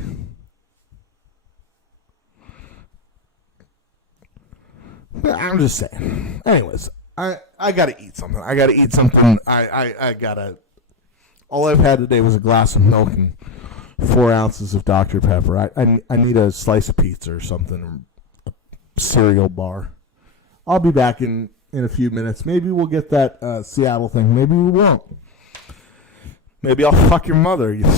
I'm just saying. Anyways, I gotta eat something. I gotta. All I've had today was a glass of milk and 4 ounces of Dr. Pepper. I need a slice of pizza or something, or a cereal bar. I'll be back in a few minutes. Maybe we'll get that Seattle thing. Maybe we won't. Maybe I'll fuck your mother. You